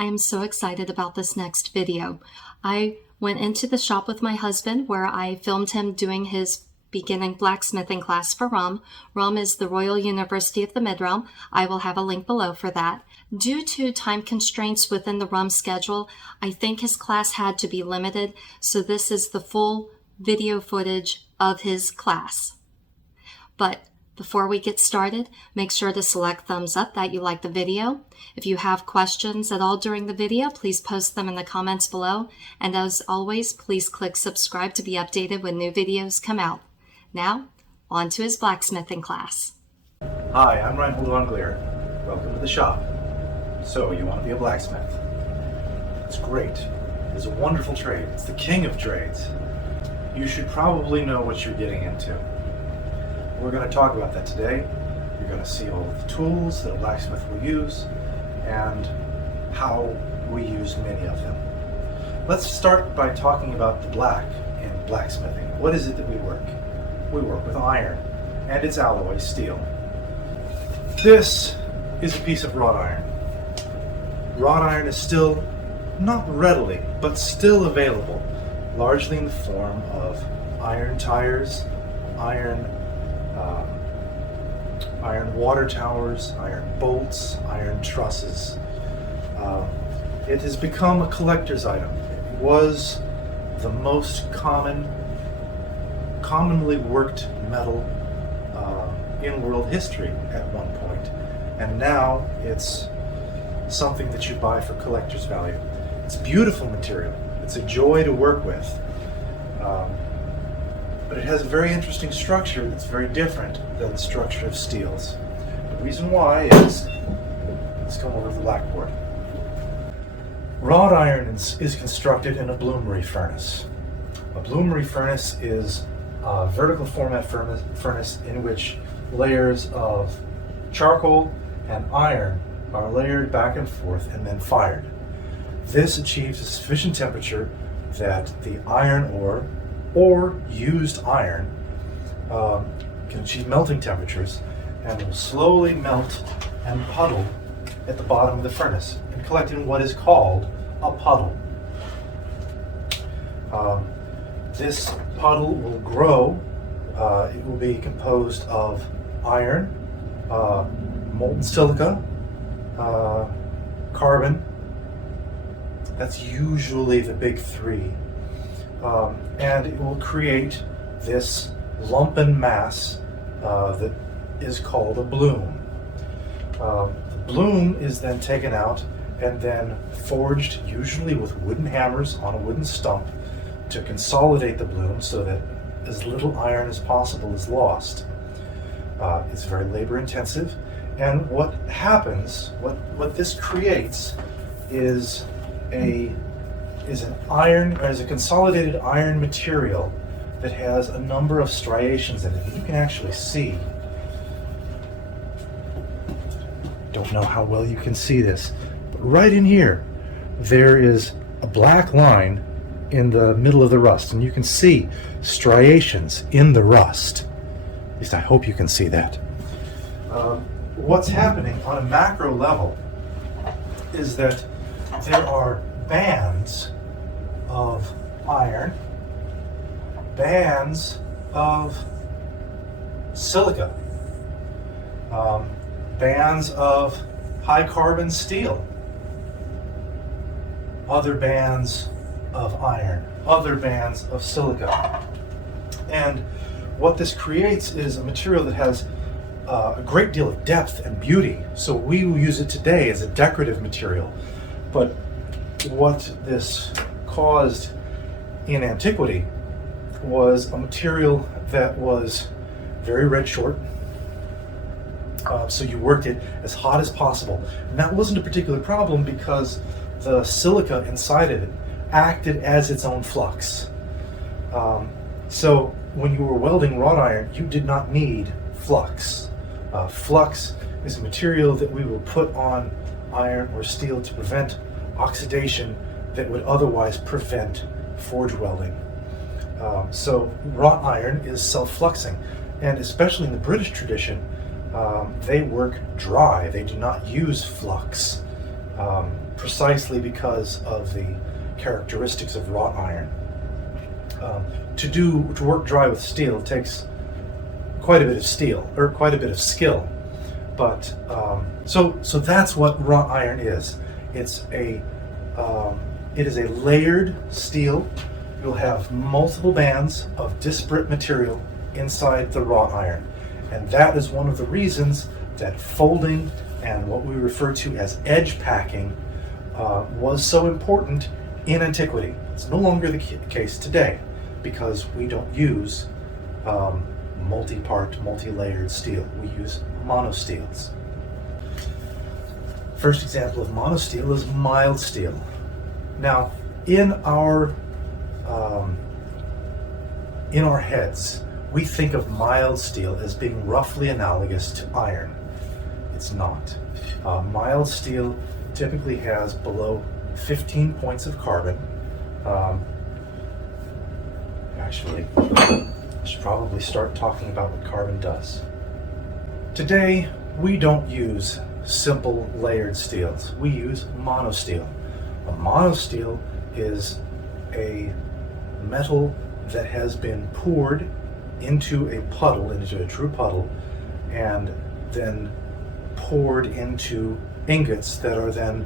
I am so excited about this next video. I went into the shop with my husband where I filmed him doing his beginning blacksmithing class for RUM. RUM is the Royal University of the Midrealm. I will have a link below for that. Due to time constraints within the RUM schedule, I think his class had to be limited, so this is the full video footage of his class. But before we get started, make sure to select thumbs up that you like the video. If you have questions at all during the video, please post them in the comments below. And as always, please click subscribe to be updated when new videos come out. Now, on to his blacksmithing class. Hi, I'm Reinhold von Glier. Welcome to the shop. So, you want to be a blacksmith? It's great. It's a wonderful trade. It's the king of trades. You should probably know what you're getting into. We're going to talk about that today. You're going to see all of the tools that a blacksmith will use and how we use many of them. Let's start by talking about the black in blacksmithing. What is it that we work? We work with iron and its alloy, steel. This is a piece of wrought iron. Wrought iron is still not readily, but still available, largely in the form of iron tires, iron water towers, iron bolts, iron trusses. It has become a collector's item. It was the most commonly worked metal in world history at one point, and now it's something that you buy for collector's value. It's beautiful material. It's a joy to work with. But it has a very interesting structure that's very different than the structure of steels. The reason why is, let's come over to the blackboard. Wrought iron is constructed in a bloomery furnace. A bloomery furnace is a vertical format furnace in which layers of charcoal and iron are layered back and forth and then fired. This achieves a sufficient temperature that the iron ore or used iron can achieve melting temperatures and will slowly melt and puddle at the bottom of the furnace and collect in what is called a puddle. This puddle will grow. It will be composed of iron, molten silica, carbon. That's usually the big three. And it will create this lumpen mass that is called a bloom. The bloom is then taken out and then forged, usually with wooden hammers on a wooden stump, to consolidate the bloom so that as little iron as possible is lost. It's very labor intensive, and what happens, what this creates is a consolidated iron material that has a number of striations in it. You can actually see. Don't know how well you can see this, but right in here, there is a black line in the middle of the rust, and you can see striations in the rust. At least I hope you can see that. What's happening on a macro level is that there are bands of iron, bands of silica, bands of high carbon steel, other bands of iron, other bands of silica. And what this creates is a material that has a great deal of depth and beauty. So we will use it today as a decorative material. But what this caused in antiquity was a material that was very red short. So you worked it as hot as possible. And that wasn't a particular problem because the silica inside of it acted as its own flux. So when you were welding wrought iron, you did not need flux. Flux is a material that we will put on iron or steel to prevent oxidation that would otherwise prevent forge welding. So wrought iron is self-fluxing, and especially in the British tradition, they work dry. They do not use flux. precisely because of the characteristics of wrought iron. To work dry with steel takes quite a bit of skill. But so that's what wrought iron is. It is a layered steel. You'll have multiple bands of disparate material inside the wrought iron, and that is one of the reasons that folding and what we refer to as edge packing was so important in antiquity. It's no longer the case today because we don't use multi-part, multi-layered steel. We use monosteels. First example of monosteel is mild steel. Now, in our heads, we think of mild steel as being roughly analogous to iron. It's not. Mild steel typically has below 15 points of carbon. Actually, I should probably start talking about what carbon does. Today, we don't use simple layered steels. We use monosteel. A monosteel is a metal that has been poured into a puddle, into a true puddle, and then poured into ingots that are then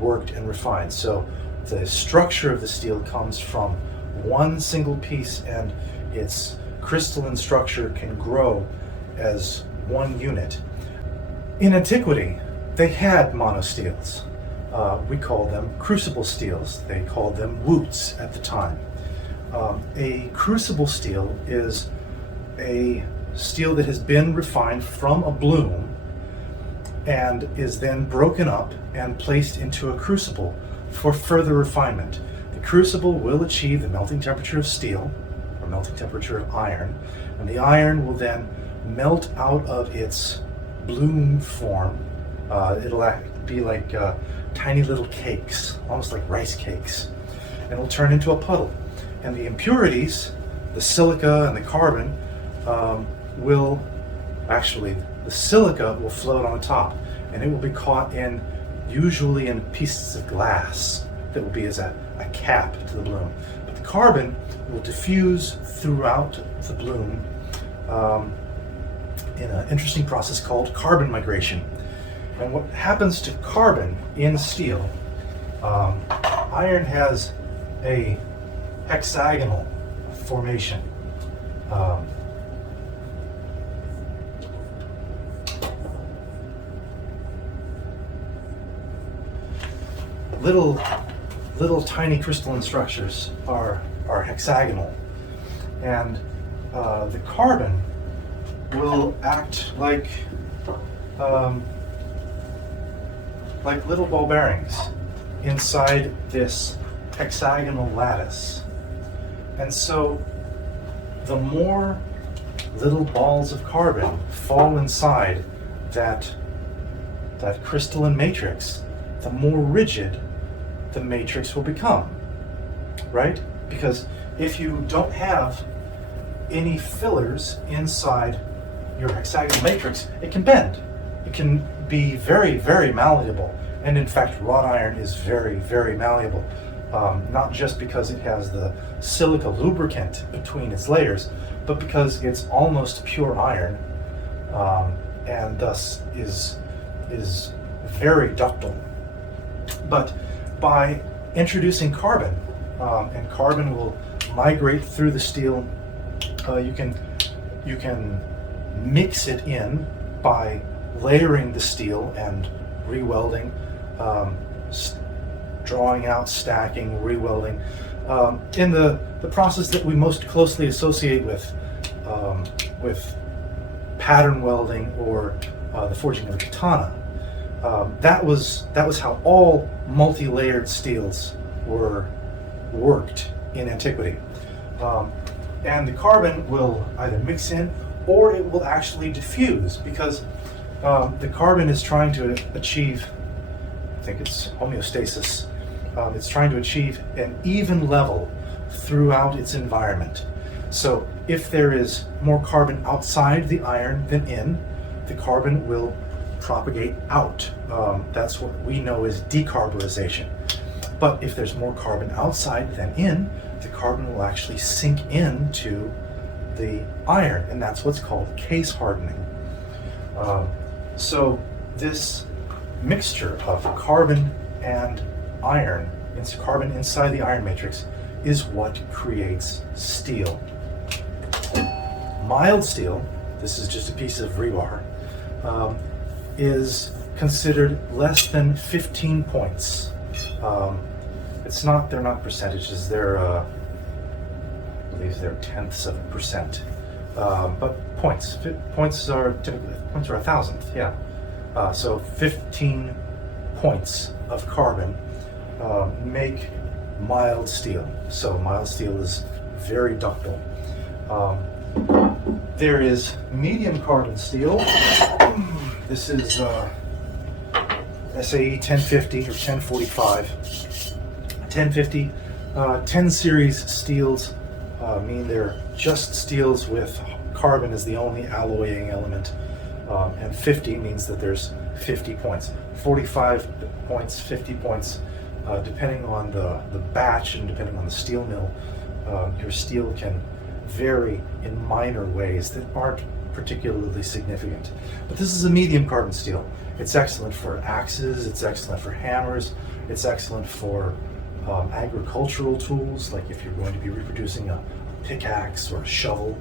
worked and refined. So the structure of the steel comes from one single piece, and its crystalline structure can grow as one unit. In antiquity, they had monosteels. We call them crucible steels. They called them woots at the time. A crucible steel is a steel that has been refined from a bloom and is then broken up and placed into a crucible for further refinement. The crucible will achieve the melting temperature of steel, or melting temperature of iron, and the iron will then melt out of its bloom form. It'll be like tiny little cakes, almost like rice cakes, and it'll turn into a puddle. And the impurities, the silica and the carbon, the silica will float on the top, and it will be caught usually in pieces of glass that will be as a cap to the bloom. But the carbon will diffuse throughout the bloom in an interesting process called carbon migration. And what happens to carbon in steel, iron has a hexagonal formation. Little tiny crystalline structures are hexagonal, and the carbon will act like little ball bearings inside this hexagonal lattice. And so the more little balls of carbon fall inside that crystalline matrix, the more rigid the matrix will become, right? Because if you don't have any fillers inside your hexagonal matrix, it can bend. It can be very, very malleable. And in fact, wrought iron is very, very malleable. Not just because it has the silica lubricant between its layers, but because it's almost pure iron, and thus is very ductile. But by introducing carbon, and carbon will migrate through the steel, you can mix it in by layering the steel and rewelding, drawing out, stacking, rewelding, in the process that we most closely associate with pattern welding or the forging of a katana. That was how all multi-layered steels were worked in antiquity. And the carbon will either mix in or it will actually diffuse, because the carbon is trying to achieve, I think it's homeostasis. It's trying to achieve an even level throughout its environment. So if there is more carbon outside the iron than in, the carbon will propagate out. That's what we know as decarburization. But if there's more carbon outside than in, the carbon will actually sink into the iron, and that's what's called case hardening. So this mixture of carbon and iron, carbon inside the iron matrix, is what creates steel. Mild steel, this is just a piece of rebar, is considered less than 15 points. They're not percentages, I believe they're tenths of a percent. But points are typically, points are a thousandth, yeah. So 15 points of carbon make mild steel. So mild steel is very ductile. There is medium carbon steel. This is SAE 1050 or 1045. 1050, 10 series steels mean they're just steels with carbon as the only alloying element, and 50 means that there's 50 points. 45 points, 50 points, depending on the batch and depending on the steel mill, your steel can vary in minor ways that aren't particularly significant. But this is a medium carbon steel. It's excellent for axes, it's excellent for hammers, it's excellent for agricultural tools, like if you're going to be reproducing a pickaxe or a shovel.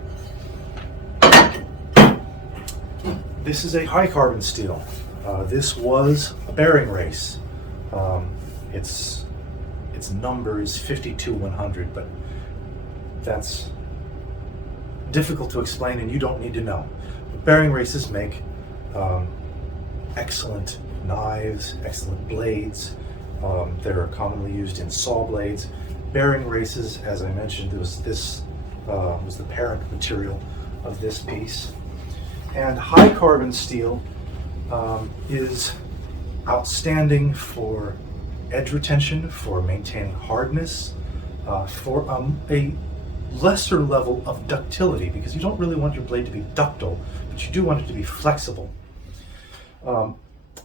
This is a high carbon steel. This was a bearing race. Its number is 52-100, but that's difficult to explain and you don't need to know. But bearing races make excellent knives, excellent blades. They're commonly used in saw blades. Bearing races, as I mentioned, this was the parent material of this piece. And high carbon steel is outstanding for edge retention, for maintaining hardness, for a lesser level of ductility, because you don't really want your blade to be ductile, but you do want it to be flexible.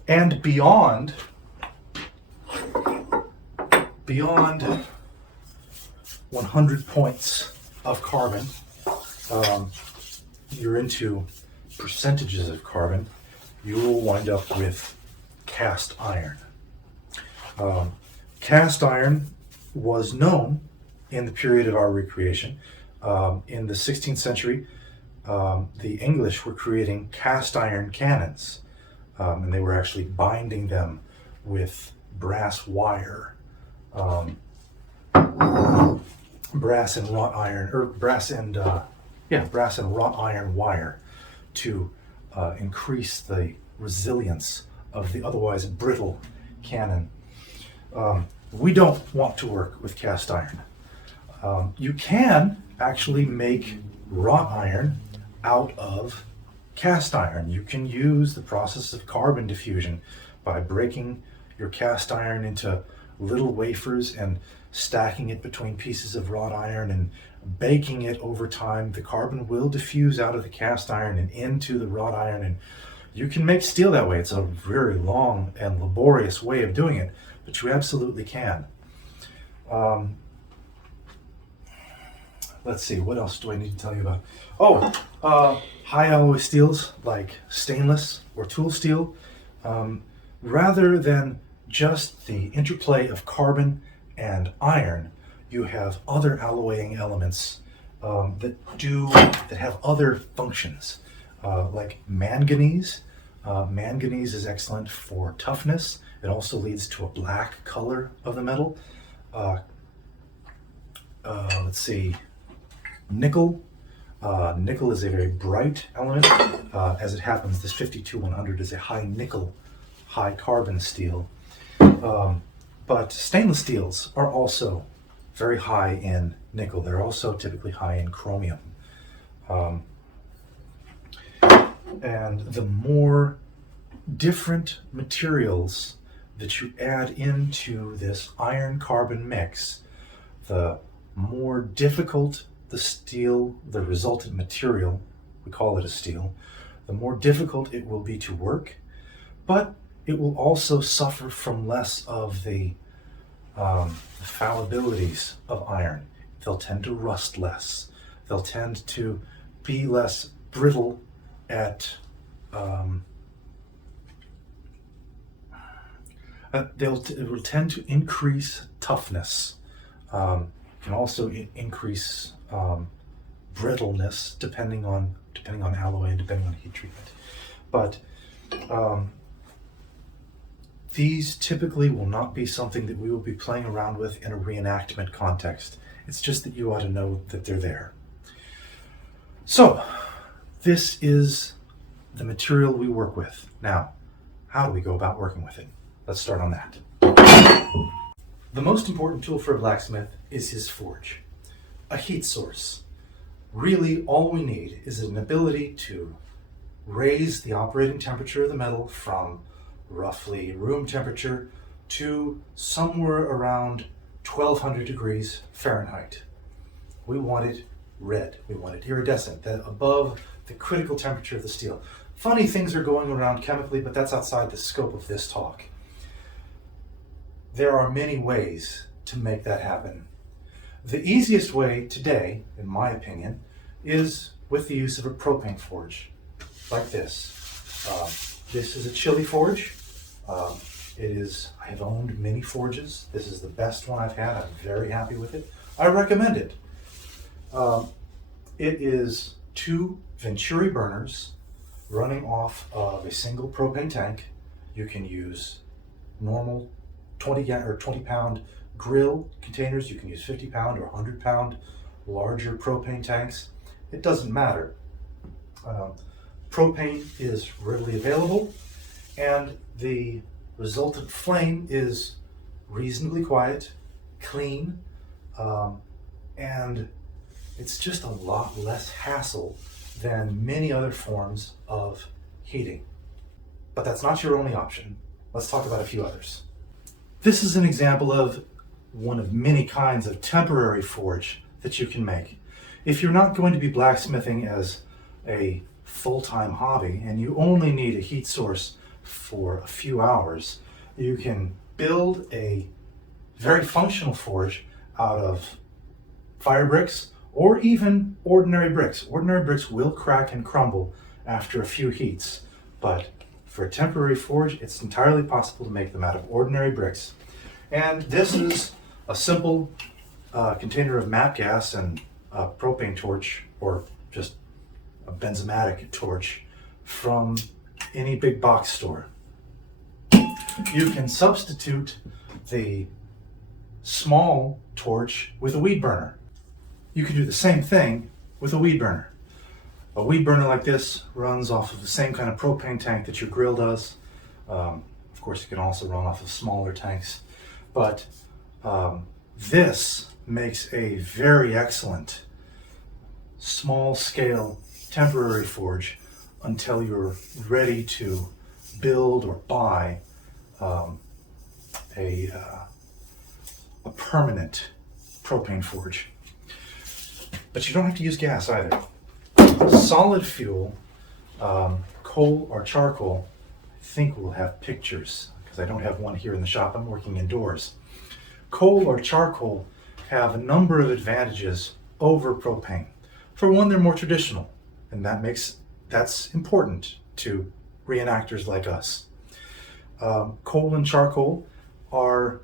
And beyond 100 points of carbon, you're into percentages of carbon, you will wind up with cast iron. Cast iron was known in the period of our recreation. In the 16th century, the English were creating cast iron cannons, and they were actually binding them with brass wire, brass and wrought iron wire to increase the resilience of the otherwise brittle cannon. We don't want to work with cast iron. You can actually make wrought iron out of cast iron. You can use the process of carbon diffusion by breaking your cast iron into little wafers and stacking it between pieces of wrought iron and baking it over time. The carbon will diffuse out of the cast iron and into the wrought iron, and you can make steel that way. It's a very long and laborious way of doing it, but you absolutely can. Let's see, what else do I need to tell you about? High alloy steels like stainless or tool steel, rather than just the interplay of carbon and iron, you have other alloying elements that have other functions, like manganese. Manganese is excellent for toughness. It also leads to a black color of the metal. Let's see, nickel. Nickel is a very bright element. As it happens, this 52-100 is a high nickel, high carbon steel. But stainless steels are also very high in nickel. They're also typically high in chromium. And the more different materials that you add into this iron-carbon mix, the more difficult the steel, the resultant material, we call it a steel, the more difficult it will be to work, but it will also suffer from less of the fallibilities of iron. They'll tend to rust less. They'll tend to be less brittle at it will tend to increase toughness. Can also increase brittleness depending on alloy and depending on heat treatment. But these typically will not be something that we will be playing around with in a reenactment context. It's just that you ought to know that they're there. So, this is the material we work with. Now, how do we go about working with it? Let's start on that. The most important tool for a blacksmith is his forge, a heat source. Really, all we need is an ability to raise the operating temperature of the metal from roughly room temperature to somewhere around 1200 degrees Fahrenheit. We want it red. We want it iridescent, that above the critical temperature of the steel. Funny things are going around chemically, but that's outside the scope of this talk. There are many ways to make that happen. The easiest way today, in my opinion, is with the use of a propane forge, like this. This is a chili forge. I have owned many forges. This is the best one I've had. I'm very happy with it. I recommend it. It is 2 Venturi burners running off of a single propane tank. You can use normal 20-pound grill containers. You can use 50-pound or 100-pound larger propane tanks. It doesn't matter. Propane is readily available, and the resultant flame is reasonably quiet, clean, and it's just a lot less hassle than many other forms of heating. But that's not your only option. Let's talk about a few others. This is an example of one of many kinds of temporary forge that you can make. If you're not going to be blacksmithing as a full-time hobby and you only need a heat source for a few hours, you can build a very functional forge out of fire bricks or even ordinary bricks. Ordinary bricks will crack and crumble after a few heats, but for a temporary forge, it's entirely possible to make them out of ordinary bricks. And this is a simple container of MAP gas and a propane torch, or just a benzomatic torch from any big box store. You can substitute the small torch with a weed burner. You can do the same thing with a weed burner. A weed burner like this runs off of the same kind of propane tank that your grill does. Of course, you can also run off of smaller tanks, but this makes a very excellent small-scale temporary forge until you're ready to build or buy a permanent propane forge. But you don't have to use gas either. Solid fuel, coal or charcoal, I think we'll have pictures because I don't have one here in the shop. I'm working indoors. Coal or charcoal have a number of advantages over propane. For one, they're more traditional, and that's important to reenactors like us. Coal and charcoal are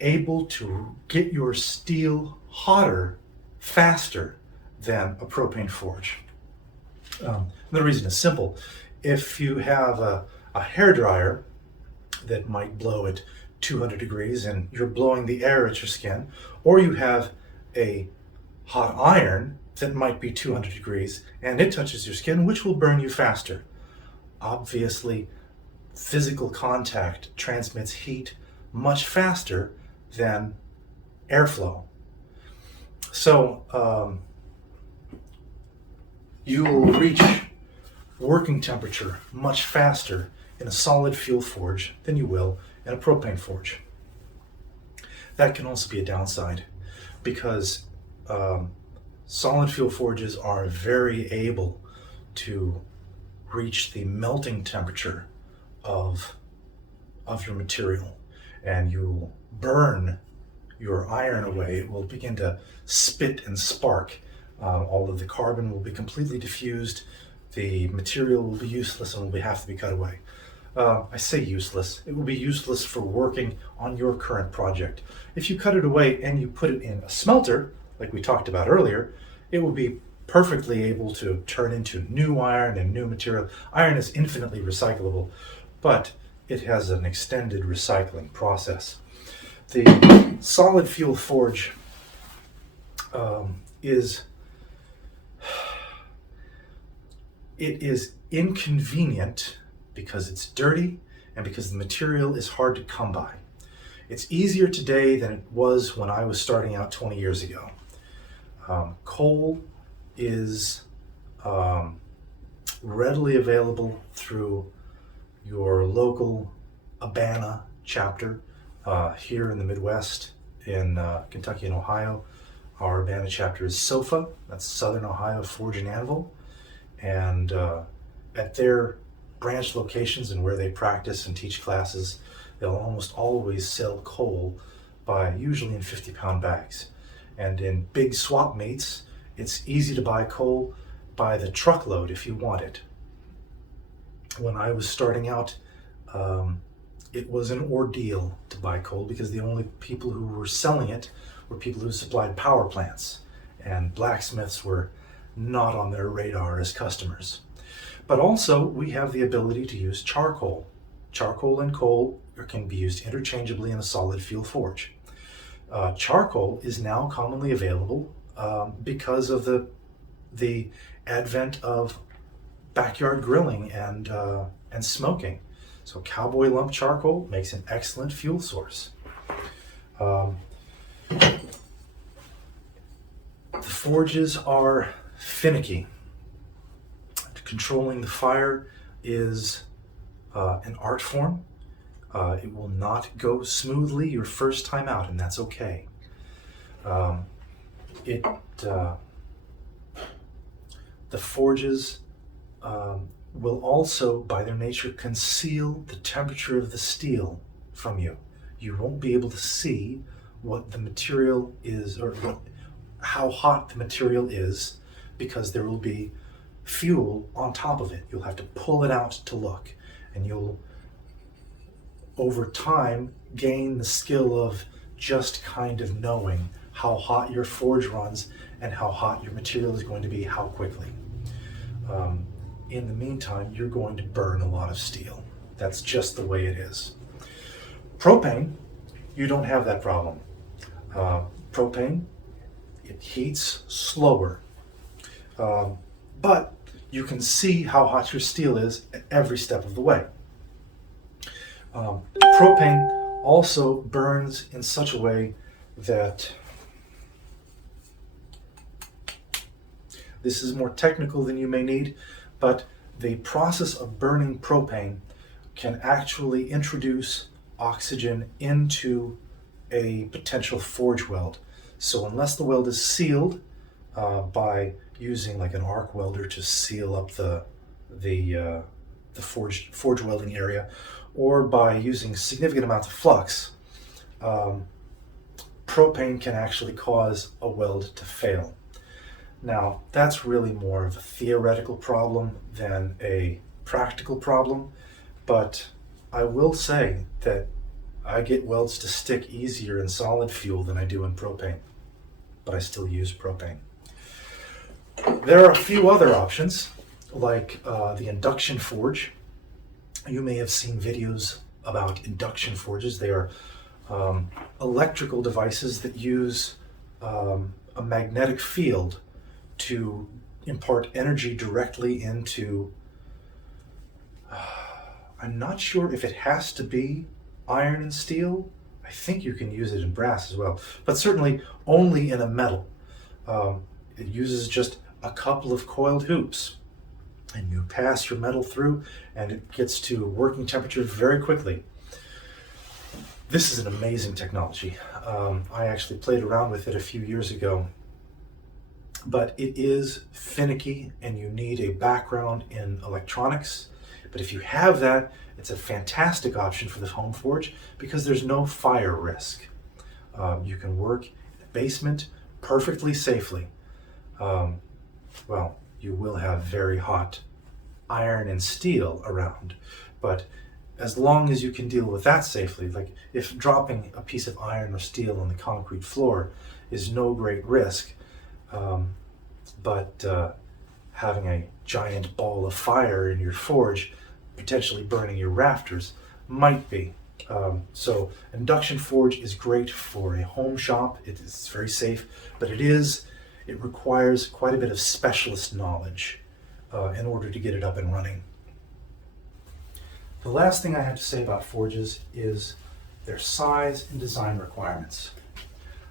able to get your steel hotter faster than a propane forge. The reason is simple. If you have a hairdryer that might blow at 200 degrees and you're blowing the air at your skin, or you have a hot iron that might be 200 degrees and it touches your skin, which will burn you faster. Obviously, physical contact transmits heat much faster than airflow. So you will reach working temperature much faster in a solid fuel forge than you will in a propane forge. That can also be a downside because solid fuel forges are very able to reach the melting temperature of of your material and you burn your iron away, it will begin to spit and spark. All of the carbon will be completely diffused, the material will be useless and will have to be cut away. I say useless. It will be useless for working on your current project. If you cut it away and you put it in a smelter, like we talked about earlier, it will be perfectly able to turn into new iron and new material. Iron is infinitely recyclable, but it has an extended recycling process. The solid fuel forge is inconvenient because it's dirty and because the material is hard to come by. It's easier today than it was when I was starting out 20 years ago. Coal is readily available through your local Abana chapter here in the Midwest, in Kentucky and Ohio. Our Abana chapter is SOFA, that's Southern Ohio Forge and Anvil, and at their branch locations and where they practice and teach classes, they'll almost always sell coal usually in 50-pound bags. And in big swap meets, it's easy to buy coal by the truckload if you want it. When I was starting out, it was an ordeal to buy coal because the only people who were selling it were people who supplied power plants, and blacksmiths were not on their radar as customers. But also, we have the ability to use charcoal. Charcoal and coal can be used interchangeably in a solid fuel forge. Charcoal is now commonly available because of the advent of backyard grilling and smoking. So cowboy lump charcoal makes an excellent fuel source. The forges are finicky. Controlling the fire is an art form. It will not go smoothly your first time out, and that's okay. The forges will also, by their nature, conceal the temperature of the steel from you. You won't be able to see what the material is, or how hot the material is, because there will be fuel on top of it. You'll have to pull it out to look, and you'll, over time, gain the skill of just kind of knowing how hot your forge runs and how hot your material is going to be, how quickly. In the meantime, you're going to burn a lot of steel. That's just the way it is. Propane, you don't have that problem. Propane, it heats slower. But you can see how hot your steel is at every step of the way. Propane also burns in such a way that this is more technical than you may need, but the process of burning propane can actually introduce oxygen into a potential forge weld. So unless the weld is sealed by using like an arc welder to seal up the forge welding area, or by using significant amounts of flux, propane can actually cause a weld to fail. Now, that's really more of a theoretical problem than a practical problem, but I will say that I get welds to stick easier in solid fuel than I do in propane, but I still use propane. There are a few other options, like the induction forge. You may have seen videos about induction forges. They are electrical devices that use a magnetic field to impart energy directly into, I'm not sure if it has to be iron and steel. I think you can use it in brass as well, but certainly only in a metal. It uses just a couple of coiled hoops, and you pass your metal through and it gets to working temperature very quickly. This is an amazing technology. I actually played around with it a few years ago, but it is finicky and you need a background in electronics But if you have that, it's a fantastic option for the home forge because there's no fire risk. You can work in the basement perfectly safely. Well, you will have very hot iron and steel around, but as long as you can deal with that safely, like if dropping a piece of iron or steel on the concrete floor is no great risk, but having a giant ball of fire in your forge, potentially burning your rafters, might be. So induction forge is great for a home shop. It's very safe, but it requires quite a bit of specialist knowledge in order to get it up and running. The last thing I have to say about forges is their size and design requirements.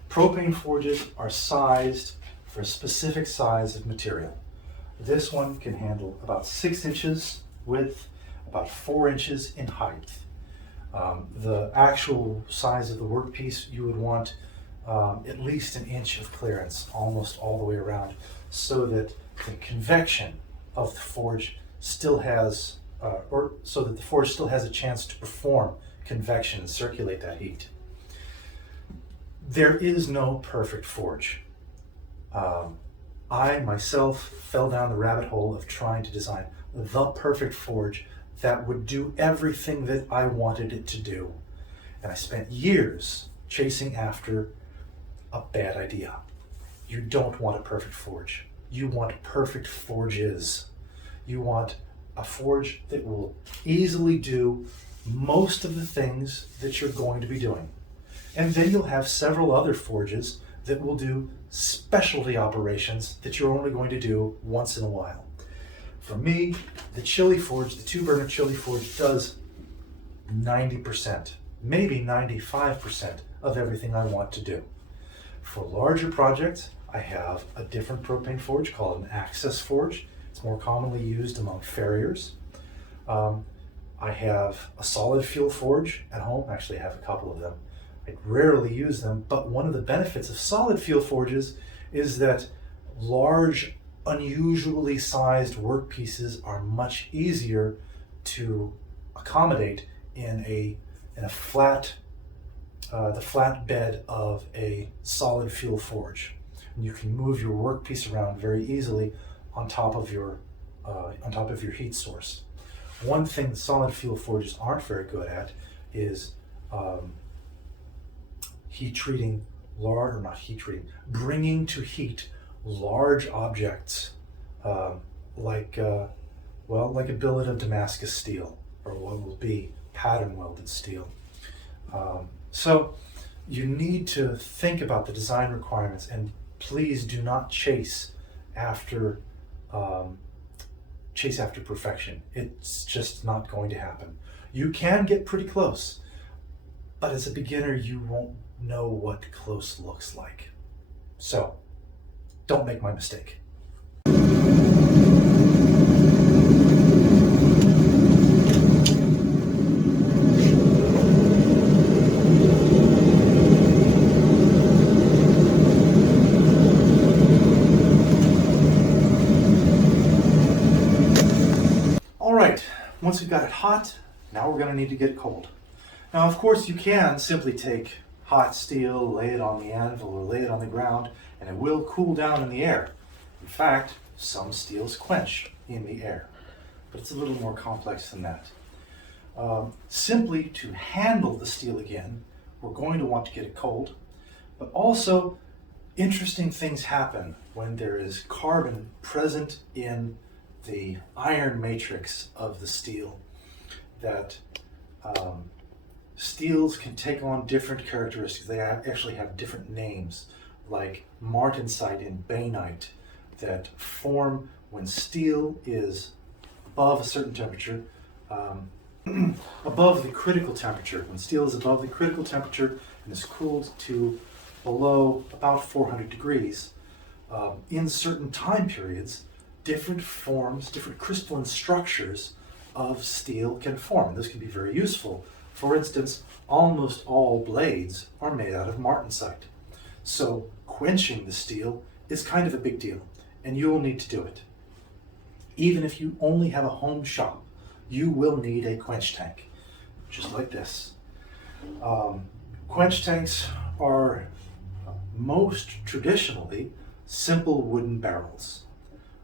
Propane forges are sized for a specific size of material. This one can handle about 6 inches width, about 4 inches in height. The actual size of the workpiece, you would want at least an inch of clearance almost all the way around, so that the convection of the forge still has, so that the forge still has a chance to perform convection and circulate that heat. There is no perfect forge. I myself fell down the rabbit hole of trying to design the perfect forge that would do everything that I wanted it to do. And I spent years chasing after a bad idea. You don't want a perfect forge. You want perfect forges. You want a forge that will easily do most of the things that you're going to be doing. And then you'll have several other forges that will do specialty operations that you're only going to do once in a while. For me, the chili forge, the 2-burner chili forge, does 90%, maybe 95% of everything I want to do. For larger projects, I have a different propane forge called an access forge. It's more commonly used among farriers. I have a solid fuel forge at home. Actually, I have a couple of them. I rarely use them, but one of the benefits of solid fuel forges is that large, unusually sized workpieces are much easier to accommodate in a flat, the flat bed of a solid fuel forge. And you can move your workpiece around very easily on top of your heat source. One thing that solid fuel forges aren't very good at is bringing to heat large objects, like a billet of Damascus steel, or what will be pattern welded steel. So you need to think about the design requirements, and please do not chase after perfection. It's just not going to happen. You can get pretty close, but as a beginner, you won't know what close looks like. So don't make my mistake. All right, once we've got it hot, now we're going to need to get it cold. Now, of course, you can simply take hot steel, lay it on the anvil, or lay it on the ground, and it will cool down in the air. In fact, some steels quench in the air, but it's a little more complex than that. Simply to handle the steel again, we're going to want to get it cold, but also interesting things happen when there is carbon present in the iron matrix of the steel, that steels can take on different characteristics. They actually have different names, like martensite and bainite, that form when steel is above a certain temperature, above the critical temperature. When steel is above the critical temperature and is cooled to below about 400 degrees, in certain time periods, different forms, different crystalline structures of steel can form. And this can be very useful. For instance, almost all blades are made out of martensite. So quenching the steel is kind of a big deal, and you'll need to do it. Even if you only have a home shop, you will need a quench tank, just like this. Quench tanks are most traditionally simple wooden barrels.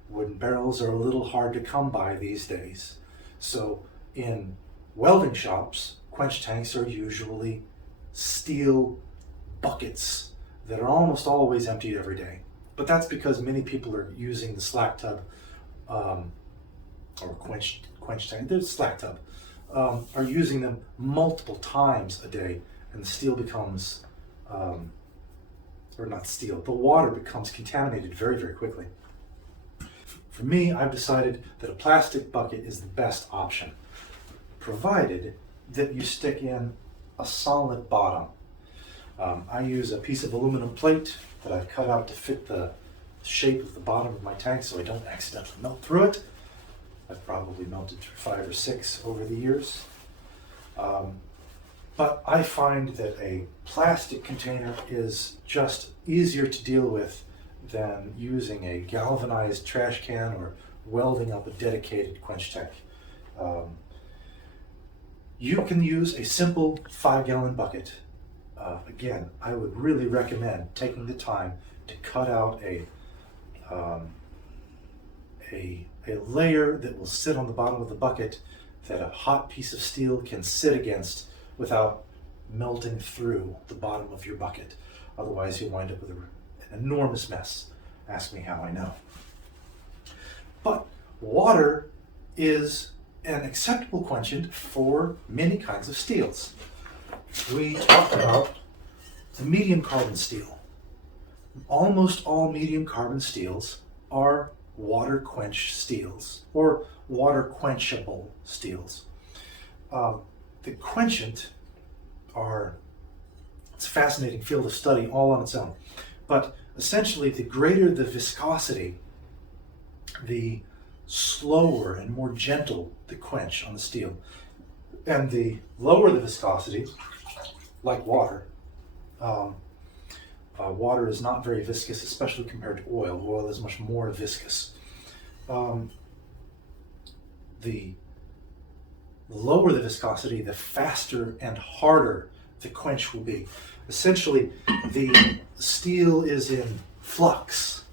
Wooden barrels are a little hard to come by these days. So in welding shops, quench tanks are usually steel buckets that are almost always emptied every day. But that's because many people are using the slack tub or quench tank, the slack tub, are using them multiple times a day, and the steel becomes, or not steel, the water becomes contaminated very, very quickly. For me, I've decided that a plastic bucket is the best option, provided that you stick in a solid bottom. I use a piece of aluminum plate that I've cut out to fit the shape of the bottom of my tank so I don't accidentally melt through it. I've probably melted through 5 or 6 over the years. But I find that a plastic container is just easier to deal with than using a galvanized trash can or welding up a dedicated quench tank. You can use a simple 5-gallon bucket. Again, I would really recommend taking the time to cut out a layer that will sit on the bottom of the bucket that a hot piece of steel can sit against without melting through the bottom of your bucket. Otherwise, you'll wind up with an enormous mess. Ask me how I know. But water is an acceptable quenchant for many kinds of steels. We talked about the medium carbon steel. Almost all medium carbon steels are water quench steels or water quenchable steels. The quenchant it's a fascinating field of study all on its own, but essentially the greater the viscosity, the slower and more gentle the quench on the steel, and the lower the viscosity, like water. Water is not very viscous, especially compared to oil. Oil is much more viscous. The lower the viscosity, the faster and harder the quench will be. Essentially, the steel is in flux.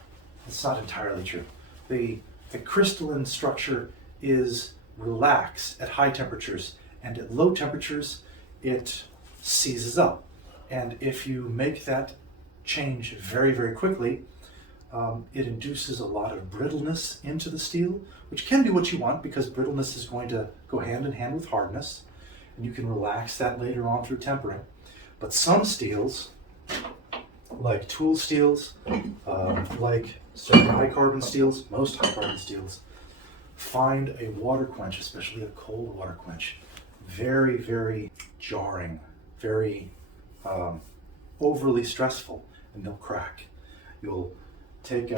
It's not entirely true. The crystalline structure is relaxed at high temperatures, and at low temperatures, it seizes up. And if you make that change very, very quickly, it induces a lot of brittleness into the steel, which can be what you want because brittleness is going to go hand in hand with hardness, and you can relax that later on through tempering. But some steels, like tool steels, like certain high carbon steels, most high carbon steels, find a water quench, especially a cold water quench, very, very jarring, very overly stressful, and they'll crack. You'll take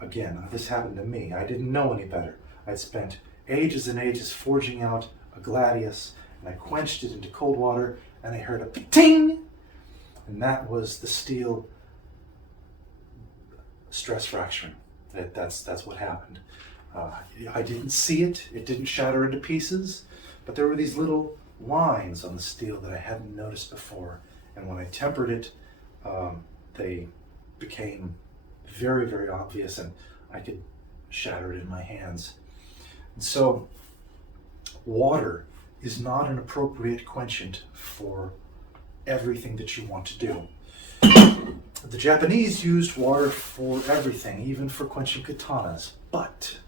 again, this happened to me. I didn't know any better. I'd spent ages and ages forging out a gladius, and I quenched it into cold water, and I heard a ting, and that was the steel stress fracturing. That's what happened. I didn't see it. It didn't shatter into pieces, but there were these little lines on the steel that I hadn't noticed before, and when I tempered it, they became very, very obvious, and I could shatter it in my hands. And so water is not an appropriate quenchant for everything that you want to do. The Japanese used water for everything, even for quenching katanas, but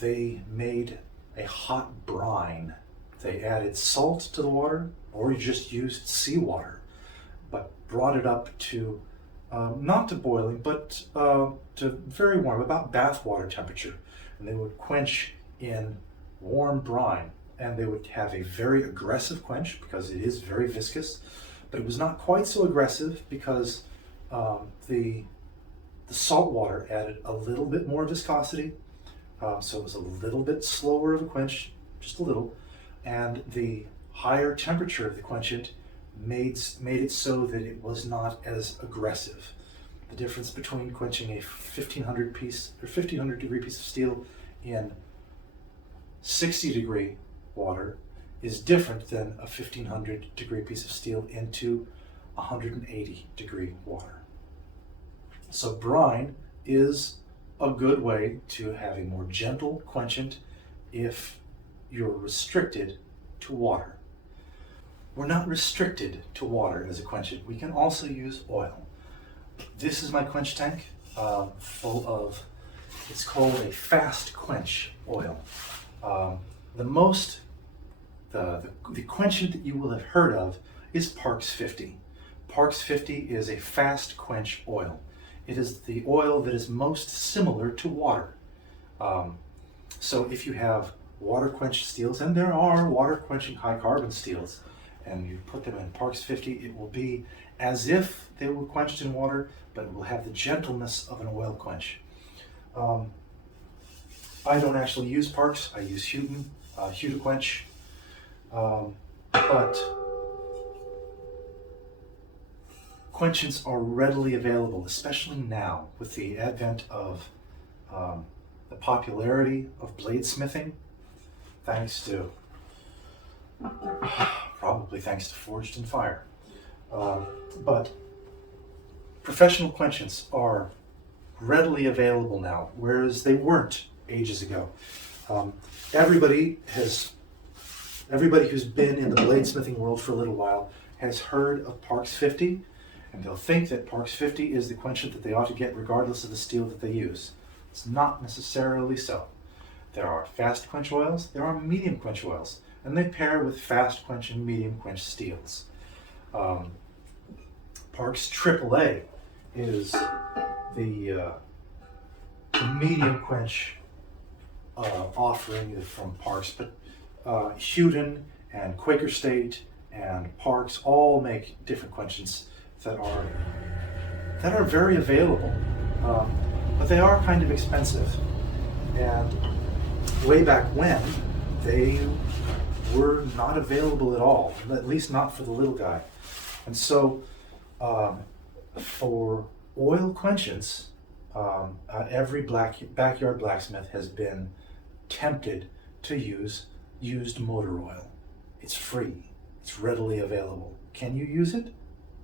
they made a hot brine. They added salt to the water, or you just used seawater, but brought it up to not to boiling, but to very warm, about bath water temperature. And they would quench in warm brine. And they would have a very aggressive quench because it is very viscous. But it was not quite so aggressive because the salt water added a little bit more viscosity. So it was a little bit slower of a quench, just a little. And the higher temperature of the quenchant made it so that it was not as aggressive. The difference between quenching a 1500 degree piece of steel in 60 degree water is different than a 1500 degree piece of steel into 180 degree water. So brine is a good way to have a more gentle quenchant if you're restricted to water. We're not restricted to water as a quenchant. We can also use oil. This is my quench tank full of, it's called a fast quench oil. The quenchant that you will have heard of is Parks 50. Parks 50 is a fast quench oil. It is the oil that is most similar to water. So if you have water quench steels, and there are water quenching high carbon steels, and you put them in Parks 50, it will be as if they were quenched in water, but it will have the gentleness of an oil quench. I don't actually use Parks, I use Quench, but quenchants are readily available, especially now with the advent of the popularity of bladesmithing, probably thanks to Forged in Fire. But professional quenchants are readily available now, whereas they weren't ages ago. Everybody who's been in the bladesmithing world for a little while has heard of Parks 50, and they'll think that Parks 50 is the quenchant that they ought to get regardless of the steel that they use. It's not necessarily so. There are fast quench oils, there are medium quench oils, and they pair with fast quench and medium quench steels. Parks AAA is the medium quench offering from Parks, but Houghton and Quaker State and Parks all make different quenchants that are very available, but they are kind of expensive. And way back when, they were not available at all, at least not for the little guy. And so for oil quenchants, every backyard blacksmith has been tempted to use used motor oil. It's free. It's readily available. Can you use it?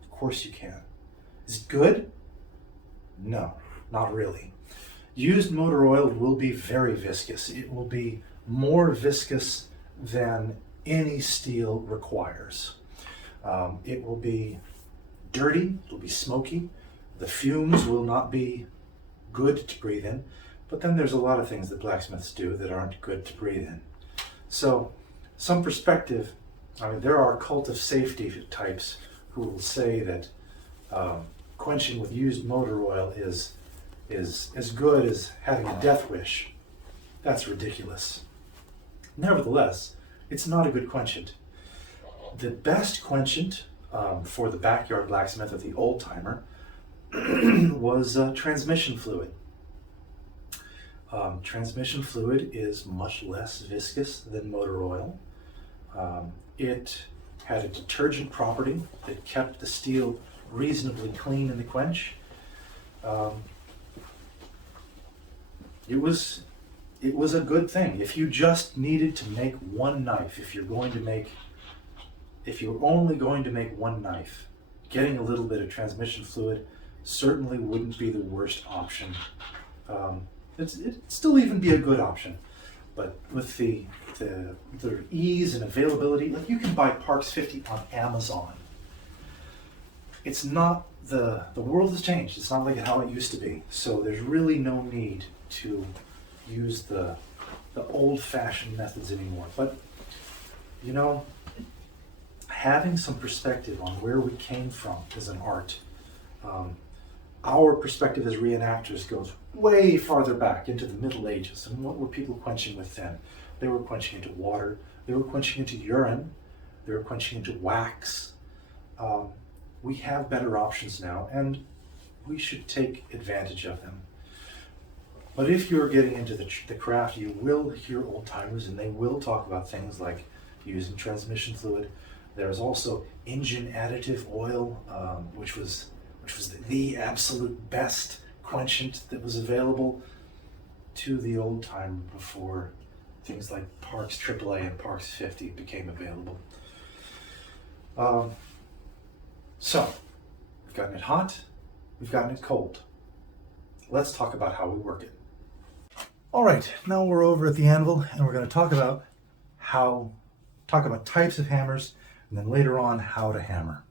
Of course you can. Is it good? No, not really. Used motor oil will be very viscous. It will be more viscous than any steel requires. It will be dirty, it'll be smoky. The fumes will not be good to breathe in, but then there's a lot of things that blacksmiths do that aren't good to breathe in. So, some perspective, there are cult of safety types who will say that quenching with used motor oil is as good as having a death wish. That's ridiculous. Nevertheless, it's not a good quenchant. The best quenchant for the backyard blacksmith of the old timer was transmission fluid. Transmission fluid is much less viscous than motor oil. It had a detergent property that kept the steel reasonably clean in the quench. It was a good thing. If you just needed to make one knife, if you're only going to make one knife, getting a little bit of transmission fluid certainly wouldn't be the worst option. It'd still even be a good option, but with the ease and availability, like you can buy Parks 50 on Amazon. It's not, the world has changed. It's not like how it used to be. So there's really no need to use the old-fashioned methods anymore. But, having some perspective on where we came from is an art. Our perspective as reenactors goes way farther back into the Middle Ages. And what were people quenching with then? They were quenching into water, they were quenching into urine, they were quenching into wax. We have better options now, and we should take advantage of them. But if you're getting into the craft, you will hear old-timers, and they will talk about things like using transmission fluid. There's also engine additive oil, which was the absolute best quenchant that was available to the old-timer before things like Parks AAA and Parks 50 became available. So, we've gotten it hot, we've gotten it cold. Let's talk about how we work it. All right, now we're over at the anvil and we're going to talk about types of hammers, and then later on how to hammer.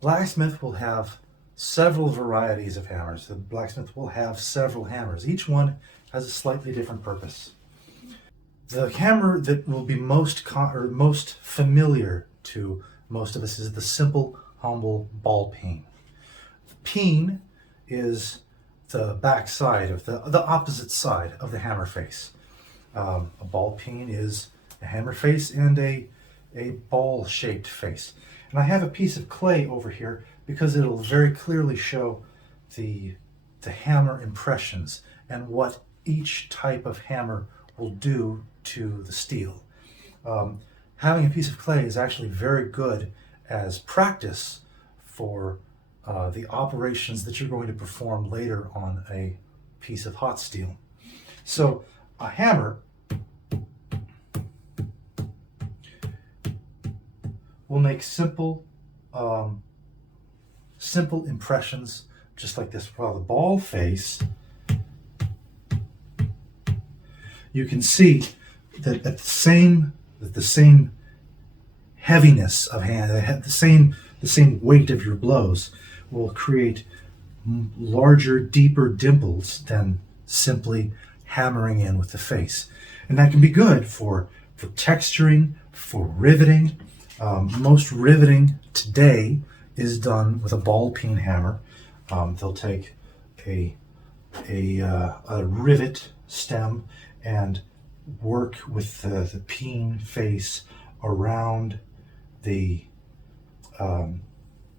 Blacksmith will have several varieties of hammers. The blacksmith will have several hammers. Each one has a slightly different purpose. The hammer that will be most familiar to most of us is the simple, humble ball peen. The peen is the back side of the opposite side of the hammer face. A ball peen is a hammer face and a ball-shaped face. And I have a piece of clay over here because it'll very clearly show the hammer impressions and what each type of hammer will do to the steel. Having a piece of clay is actually very good as practice for the operations that you're going to perform later on a piece of hot steel. So a hammer will make simple impressions just like this. While the ball face, you can see that the same heaviness of hand, the same weight of your blows will create larger, deeper dimples than simply hammering in with the face. And that can be good for texturing, for riveting. Most riveting today is done with a ball peen hammer. They'll take a rivet stem and work with the peen face around the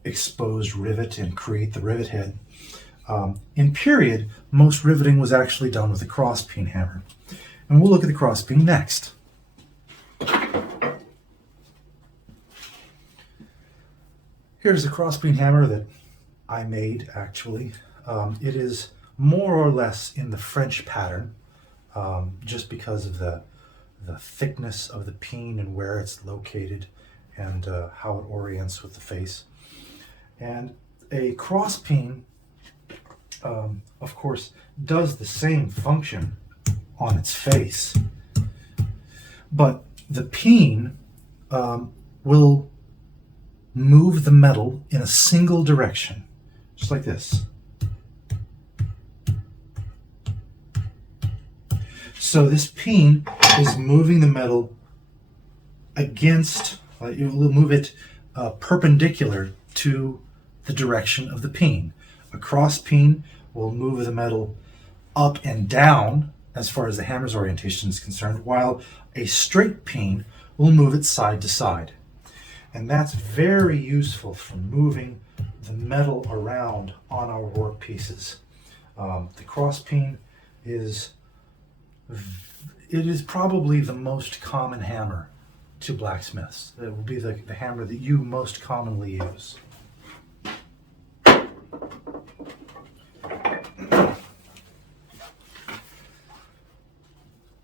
exposed rivet and create the rivet head. In period, most riveting was actually done with a cross peen hammer. And we'll look at the cross peen next. Here's a cross peen hammer that I made, actually. It is more or less in the French pattern, just because of the thickness of the peen and where it's located and how it orients with the face. And a cross peen, of course, does the same function on its face, but the peen will move the metal in a single direction, just like this. So this peen is moving the metal against, you will move it perpendicular to the direction of the peen. A cross peen will move the metal up and down as far as the hammer's orientation is concerned, while a straight peen will move it side to side. And that's very useful for moving the metal around on our work pieces. The cross peen is probably the most common hammer to blacksmiths. It will be the hammer that you most commonly use.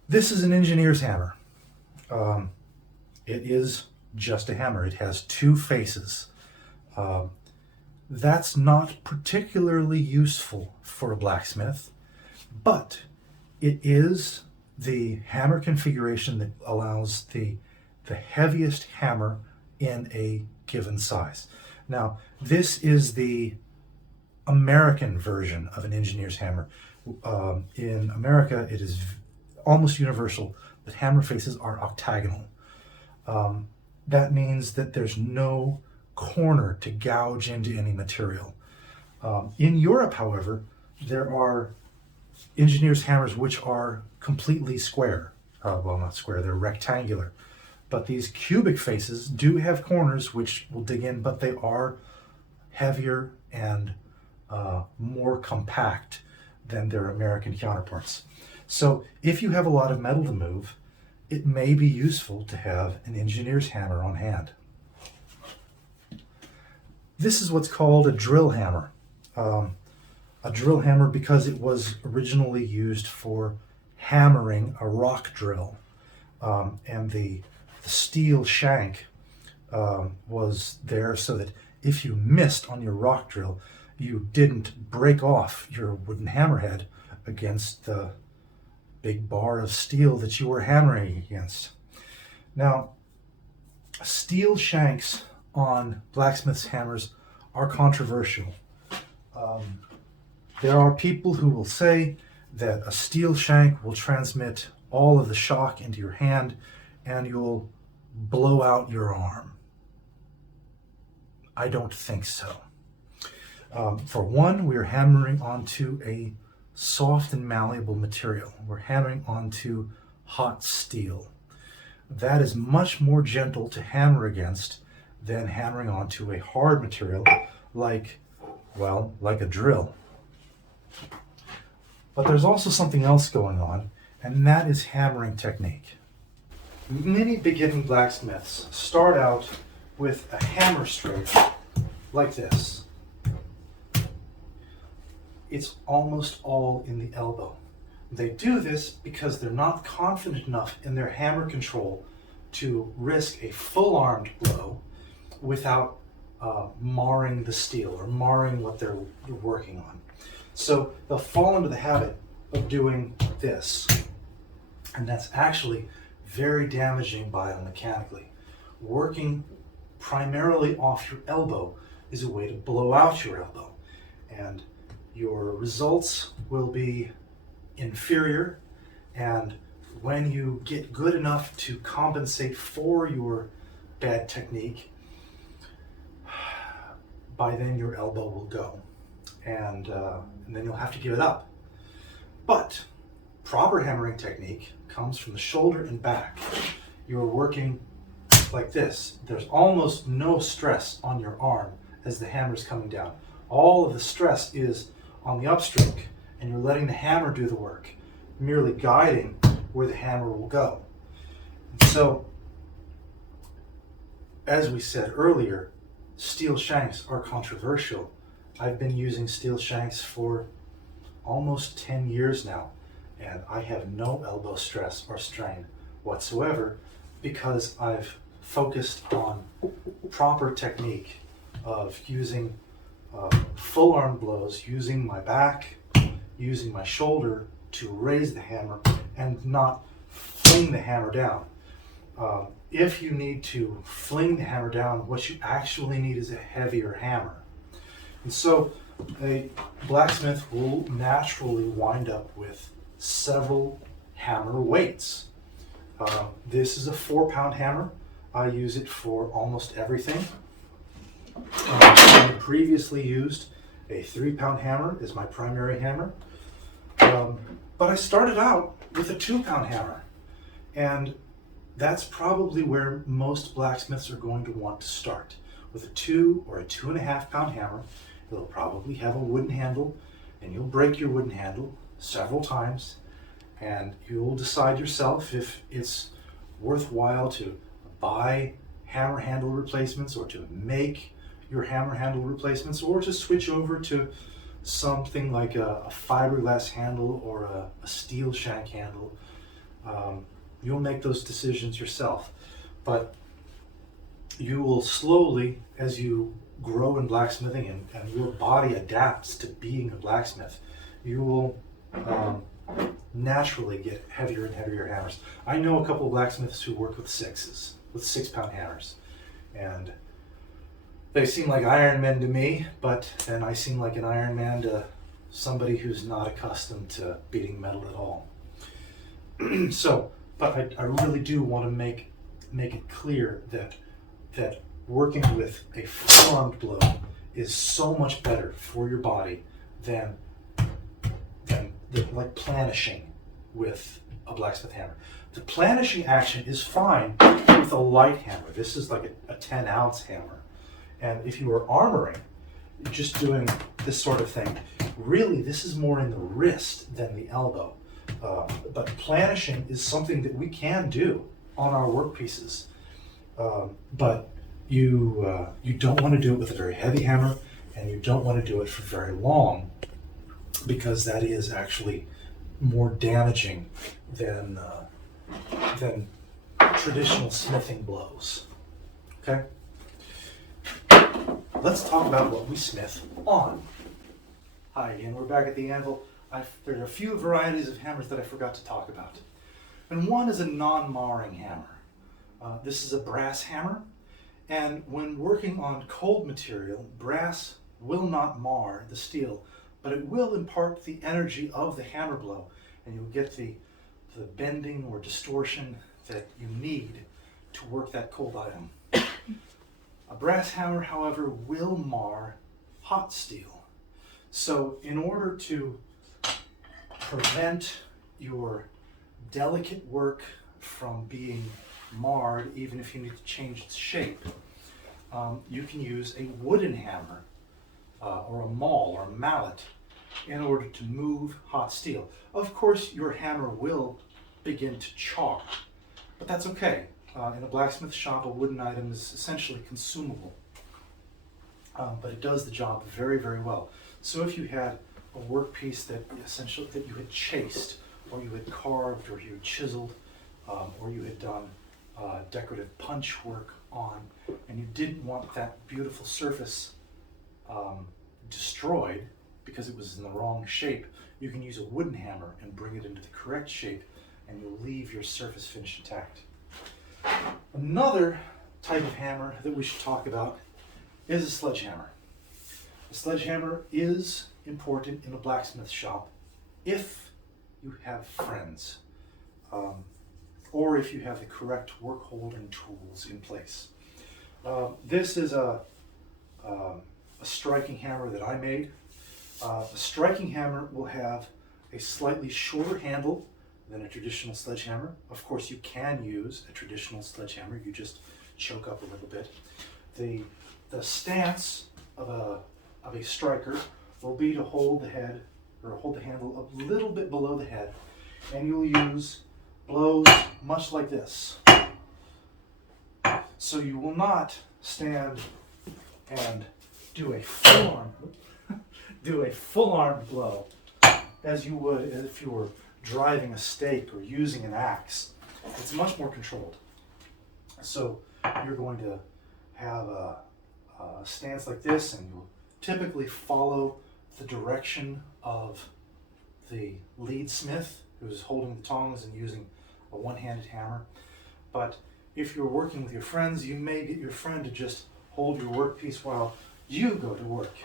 This is an engineer's hammer. It is just a hammer. It has two faces. That's not particularly useful for a blacksmith, but it is the hammer configuration that allows the heaviest hammer in a given size. Now, this is the American version of an engineer's hammer. In America, it is almost universal that hammer faces are octagonal. That means that there's no corner to gouge into any material. In Europe, however, there are engineer's hammers which are completely square. Well, not square, they're rectangular. But these cubic faces do have corners which will dig in, but they are heavier and more compact than their American counterparts. So if you have a lot of metal to move, it may be useful to have an engineer's hammer on hand. This is what's called a drill hammer. A drill hammer because it was originally used for hammering a rock drill. and the steel shank was there so that if you missed on your rock drill, you didn't break off your wooden hammerhead against the big bar of steel that you were hammering against. Now, steel shanks on blacksmith's hammers are controversial. There are people who will say that a steel shank will transmit all of the shock into your hand and you'll blow out your arm. I don't think so. For one, we're hammering onto a soft and malleable material. We're hammering onto hot steel. That is much more gentle to hammer against than hammering onto a hard material like a drill. But there's also something else going on, and that is hammering technique. Many beginning blacksmiths start out with a hammer stroke like this. It's almost all in the elbow. They do this because they're not confident enough in their hammer control to risk a full-armed blow without marring the steel or marring what they're working on. So they'll fall into the habit of doing this, and that's actually very damaging biomechanically. Working primarily off your elbow is a way to blow out your elbow, and your results will be inferior, and when you get good enough to compensate for your bad technique, by then your elbow will go, and then you'll have to give it up. But proper hammering technique comes from the shoulder and back. You're working like this. There's almost no stress on your arm as the hammer's coming down. All of the stress is on the upstroke, and you're letting the hammer do the work, merely guiding where the hammer will go. So, as we said earlier, steel shanks are controversial. I've been using steel shanks for almost 10 years now, and I have no elbow stress or strain whatsoever because I've focused on proper technique of using full arm blows, using my back, using my shoulder to raise the hammer and not fling the hammer down. If you need to fling the hammer down, what you actually need is a heavier hammer. And so a blacksmith will naturally wind up with several hammer weights. This is a 4-pound hammer. I use it for almost everything. I previously used a 3-pound hammer as my primary hammer. But I started out with a 2-pound hammer, and that's probably where most blacksmiths are going to want to start, with a 2 or a 2.5-pound hammer. It'll probably have a wooden handle, and you'll break your wooden handle several times, and you'll decide yourself if it's worthwhile to buy hammer handle replacements or to make your hammer handle replacements, or to switch over to something like a fiberglass handle or a steel shank handle. You'll make those decisions yourself, but you will slowly, as you grow in blacksmithing and your body adapts to being a blacksmith, you will naturally get heavier and heavier hammers. I know a couple of blacksmiths who work with 6-pound hammers, and they seem like Iron Men to me, but then I seem like an Iron Man to somebody who's not accustomed to beating metal at all. But I really do want to make it clear that working with a full-armed blow is so much better for your body than like planishing with a blacksmith hammer. The planishing action is fine with a light hammer. This is like a 10-ounce hammer. And if you were armoring, just doing this sort of thing, really this is more in the wrist than the elbow. But planishing is something that we can do on our workpieces. But you don't want to do it with a very heavy hammer, and you don't want to do it for very long, because that is actually more damaging than traditional smithing blows. Okay? Let's talk about what we smith on. Hi again, we're back at the anvil. There are a few varieties of hammers that I forgot to talk about. And one is a non-marring hammer. This is a brass hammer, and when working on cold material, brass will not mar the steel, but it will impart the energy of the hammer blow, and you'll get the bending or distortion that you need to work that cold item. A brass hammer, however, will mar hot steel. So in order to prevent your delicate work from being marred, even if you need to change its shape, you can use a wooden hammer or a maul or a mallet in order to move hot steel. Of course, your hammer will begin to char, but that's okay. In a blacksmith shop, a wooden item is essentially consumable, but it does the job very, very well. So if you had a workpiece that you had chased, or you had carved, or you had chiseled, or you had done decorative punch work on, and you didn't want that beautiful surface destroyed because it was in the wrong shape, you can use a wooden hammer and bring it into the correct shape, and you'll leave your surface finish intact. Another type of hammer that we should talk about is a sledgehammer. A sledgehammer is important in a blacksmith shop if you have friends, or if you have the correct work holding tools in place. This is a striking hammer that I made. A striking hammer will have a slightly shorter handle than a traditional sledgehammer. Of course, you can use a traditional sledgehammer. You just choke up a little bit. The stance of a striker will be to hold the head, or hold the handle a little bit below the head, and you'll use blows much like this. So you will not stand and do a full arm blow as you would if you were driving a stake or using an axe. It's much more controlled. So you're going to have a stance like this, and you'll typically follow the direction of the lead smith who's holding the tongs and using a one-handed hammer. But if you're working with your friends, you may get your friend to just hold your workpiece while you go to work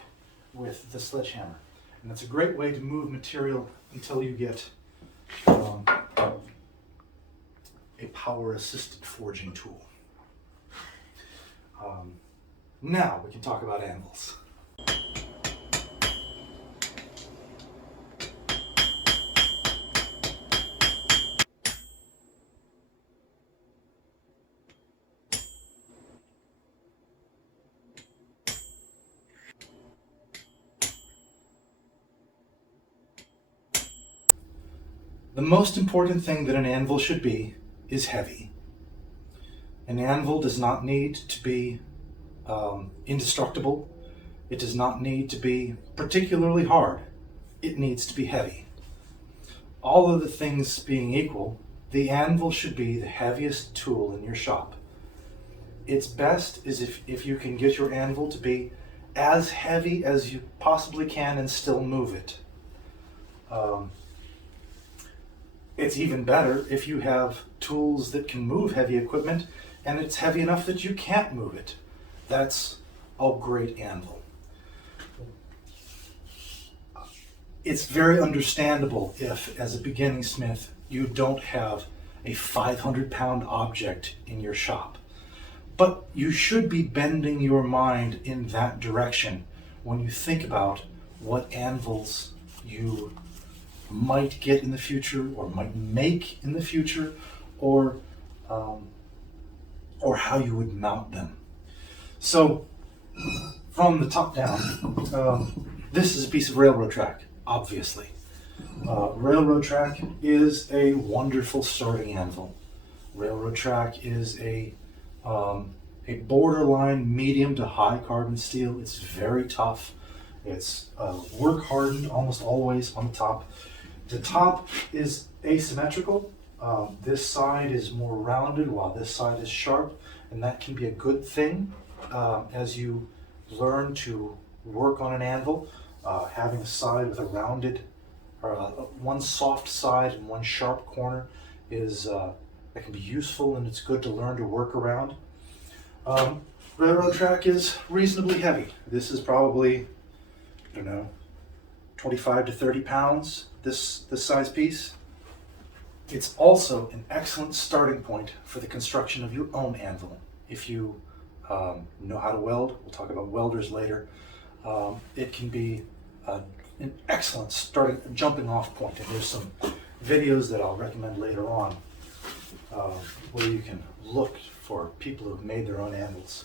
with the sledgehammer. And that's a great way to move material until you get a power-assisted forging tool. Now we can talk about anvils. The most important thing that an anvil should be is heavy. An anvil does not need to be indestructible. It does not need to be particularly hard. It needs to be heavy. All of the things being equal, the anvil should be the heaviest tool in your shop. It's best is if you can get your anvil to be as heavy as you possibly can and still move it. It's even better if you have tools that can move heavy equipment and it's heavy enough that you can't move it. That's a great anvil. It's very understandable if, as a beginning smith, you don't have a 500-pound object in your shop. But you should be bending your mind in that direction when you think about what anvils you might get in the future, or might make in the future, or how you would mount them. So, from the top down, this is a piece of railroad track, obviously. Railroad track is a wonderful starting anvil. Railroad track is a borderline medium to high carbon steel. It's very tough. It's work hardened almost always on the top. The top is asymmetrical. This side is more rounded while this side is sharp, and that can be a good thing as you learn to work on an anvil. Having a side with a rounded, or one soft side and one sharp corner that can be useful, and it's good to learn to work around. Railroad track is reasonably heavy. This is probably, 25 to 30 pounds, this size piece. It's also an excellent starting point for the construction of your own anvil. If you know how to weld, we'll talk about welders later, it can be an excellent jumping off point. And there's some videos that I'll recommend later on where you can look for people who've made their own anvils.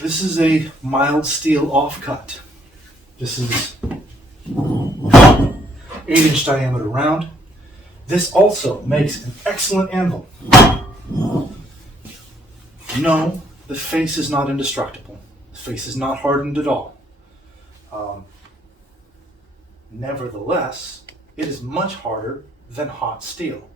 This is a mild steel offcut. This is 8-inch diameter round. This also makes an excellent anvil. No, the face is not indestructible. The face is not hardened at all. Nevertheless, it is much harder than hot steel.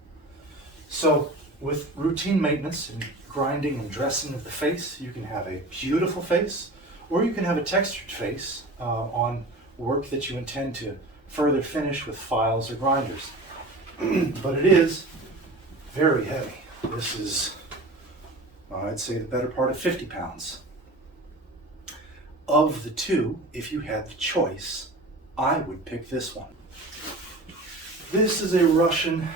So with routine maintenance and grinding and dressing of the face, you can have a beautiful face, or you can have a textured face on work that you intend to further finish with files or grinders. But it is very heavy. This is, I'd say, the better part of 50 pounds. Of the two, if you had the choice, I would pick this one. This is a Russian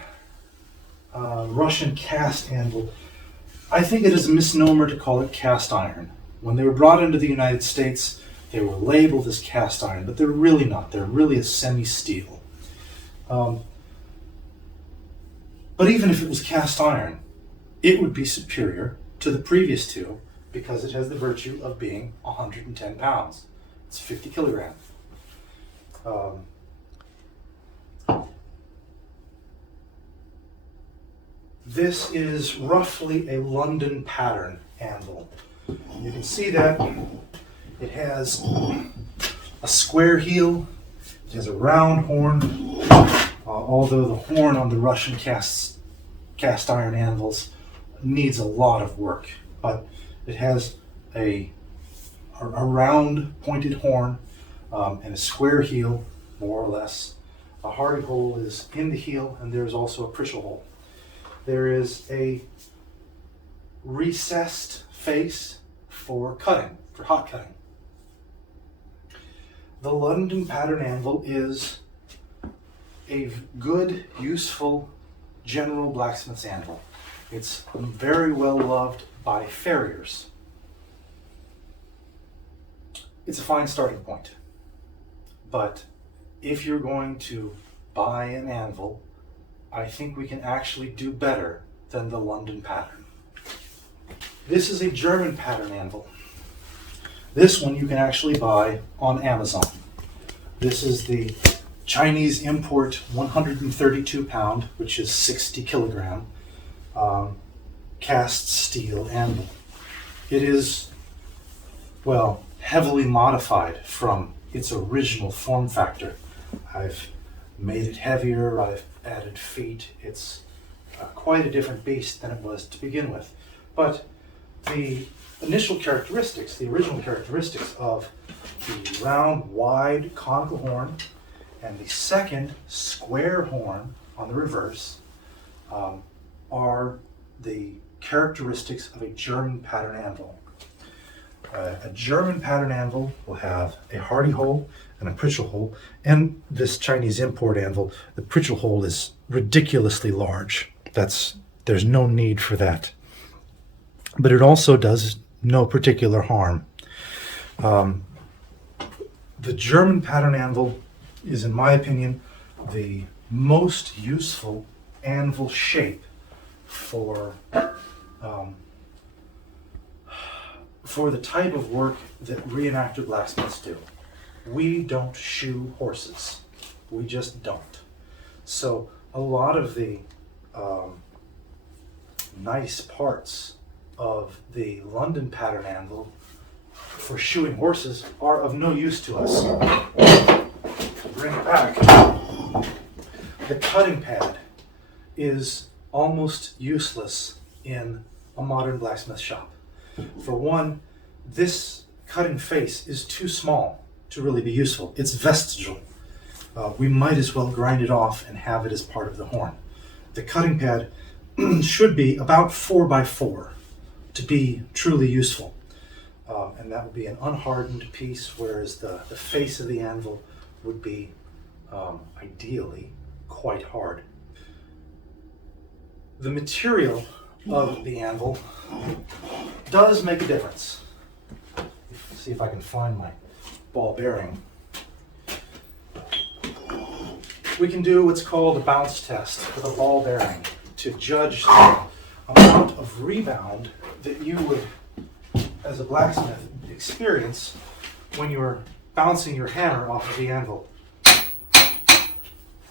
cast anvil. I think it is a misnomer to call it cast iron. When they were brought into the United States, they were labeled as cast iron, but they're really not. They're really a semi-steel. But even if it was cast iron, it would be superior to the previous two because it has the virtue of being 110 pounds. It's 50 kilograms. This is roughly a London pattern anvil. You can see that it has a square heel, it has a round horn, although the horn on the Russian cast iron anvils needs a lot of work, but it has a round pointed horn and a square heel, more or less. A hard hole is in the heel, and there's also a Prischel hole. There is a recessed face for cutting, for hot cutting. The London pattern anvil is a good, useful general blacksmith's anvil. It's very well loved by farriers. It's a fine starting point. But if you're going to buy an anvil, I think we can actually do better than the London pattern. This is a German pattern anvil. This one you can actually buy on Amazon. This is the Chinese import 132 pound, which is 60 kilogram, cast steel anvil. It is, well, heavily modified from its original form factor. I've made it heavier, I've added feet. It's quite a different beast than it was to begin with. But the initial characteristics, the original characteristics of the round, wide, conical horn and the second square horn on the reverse are the characteristics of a German pattern anvil. A German pattern anvil will have a hardy hole and a Prischel hole, and this Chinese import anvil, the Prischel hole is ridiculously large. There's no need for that. But it also does no particular harm. The German pattern anvil is, in my opinion, the most useful anvil shape for the type of work that reenactor blacksmiths do. We don't shoe horses. We just don't. So a lot of the nice parts of the London pattern anvil for shoeing horses are of no use to us. Bring it back. The cutting pad is almost useless in a modern blacksmith shop. For one, this cutting face is too small to really be useful. It's vestigial. We might as well grind it off and have it as part of the horn. The cutting pad should be about 4 by 4 to be truly useful. And that would be an unhardened piece, whereas the face of the anvil would be ideally quite hard. The material of the anvil does make a difference. Let's see if I can find my ball bearing. We can do what's called a bounce test with a ball bearing to judge the amount of rebound that you would, as a blacksmith, experience when you're bouncing your hammer off of the anvil.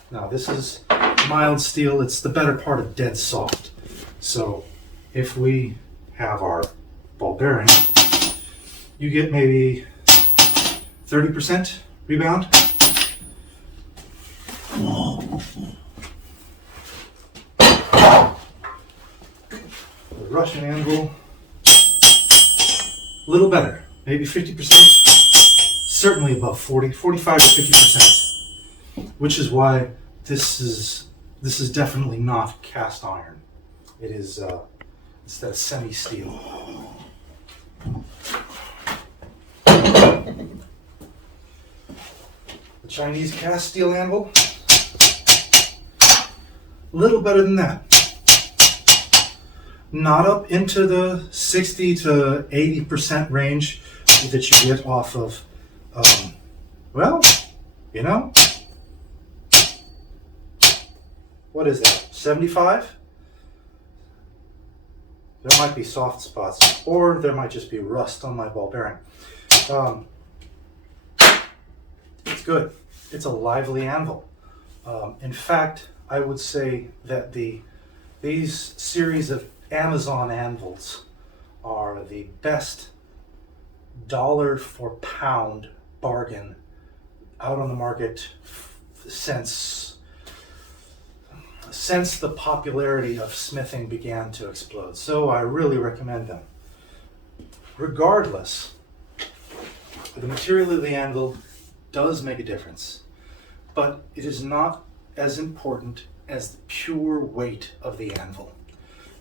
Now, this is mild steel. It's the better part of dead soft. So if we have our ball bearing, you get maybe 30% rebound. The Russian anvil, a little better, maybe 50%, certainly above 40, 45 to 50%, which is why this is definitely not cast iron. It is instead of semi-steel. The Chinese cast steel anvil, a little better than that. Not up into the 60 to 80% range that you get off of, well, you know, what is that, 75? There might be soft spots, or there might just be rust on my ball bearing. It's good. It's a lively anvil. In fact, I would say that these series of Amazon anvils are the best dollar for pound bargain out on the market since the popularity of smithing began to explode. So I really recommend them. Regardless, the material of the anvil does make a difference, but it is not as important as the pure weight of the anvil.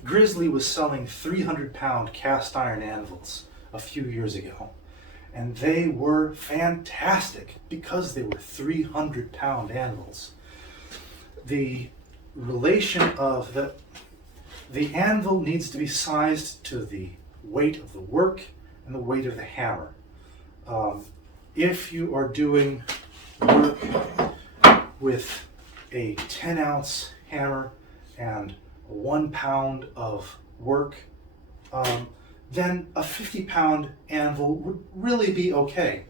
Grizzly was selling 300-pound cast iron anvils a few years ago, and they were fantastic because they were 300-pound anvils. The relation of the anvil needs to be sized to the weight of the work and the weight of the hammer. If you are doing work with a 10-ounce hammer and 1 pound of work, then a 50-pound anvil would really be okay.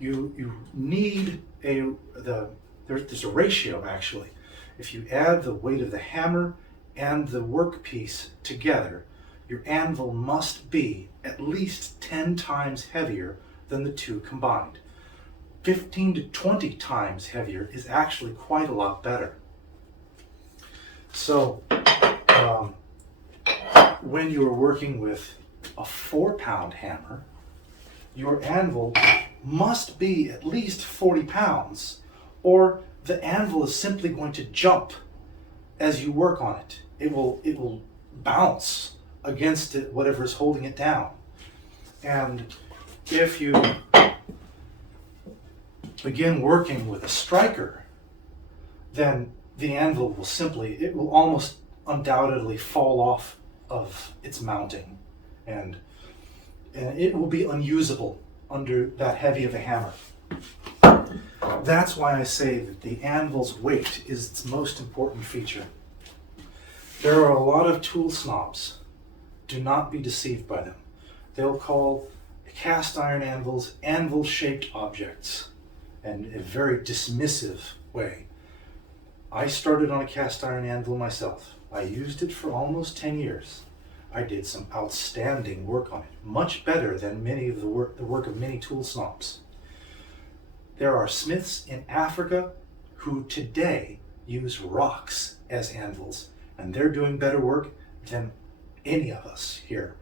You need there's a ratio actually. If you add the weight of the hammer and the workpiece together, your anvil must be at least 10 times heavier than the two combined. 15 to 20 times heavier is actually quite a lot better. So when you are working with a 4-pound hammer, your anvil must be at least 40 pounds, or the anvil is simply going to jump as you work on it. It will bounce against it, whatever is holding it down. And if you begin working with a striker, then the anvil will almost undoubtedly fall off of its mounting, and it will be unusable under that heavy of a hammer. That's why I say that the anvil's weight is its most important feature. There are a lot of tool snobs. Do not be deceived by them. They'll call cast iron anvils anvil-shaped objects, and in a very dismissive way. I started on a cast iron anvil myself. I used it for almost 10 years. I did some outstanding work on it, much better than many of the work of many tool snobs. There are smiths in Africa who today use rocks as anvils, and they're doing better work than any of us here.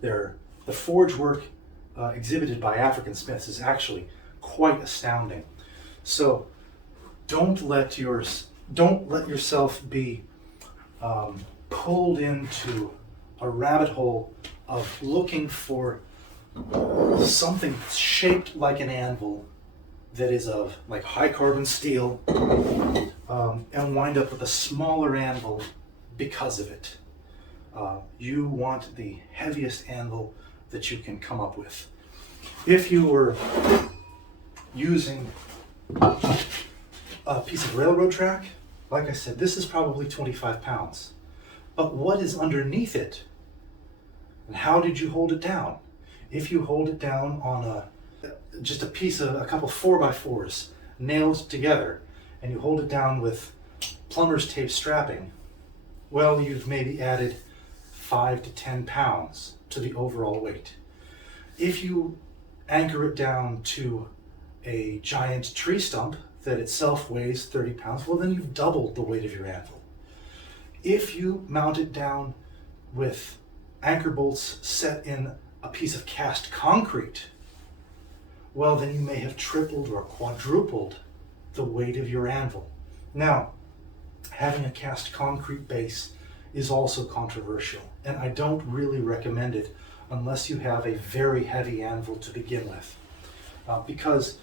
The forge work exhibited by African smiths is actually quite astounding. So don't let yourself be pulled into a rabbit hole of looking for something shaped like an anvil that is of like high carbon steel, and wind up with a smaller anvil because of it. You want the heaviest anvil that you can come up with. If you were using a piece of railroad track, like I said, this is probably 25 pounds. But what is underneath it? And how did you hold it down? If you hold it down on just a piece of a couple 4x4s nailed together, and you hold it down with plumber's tape strapping, well, you've maybe added 5 to 10 pounds to the overall weight. If you anchor it down to a giant tree stump that itself weighs 30 pounds, well, then you've doubled the weight of your anvil. If you mount it down with anchor bolts set in a piece of cast concrete, well, then you may have tripled or quadrupled the weight of your anvil. Now, having a cast concrete base is also controversial, and I don't really recommend it unless you have a very heavy anvil to begin with, because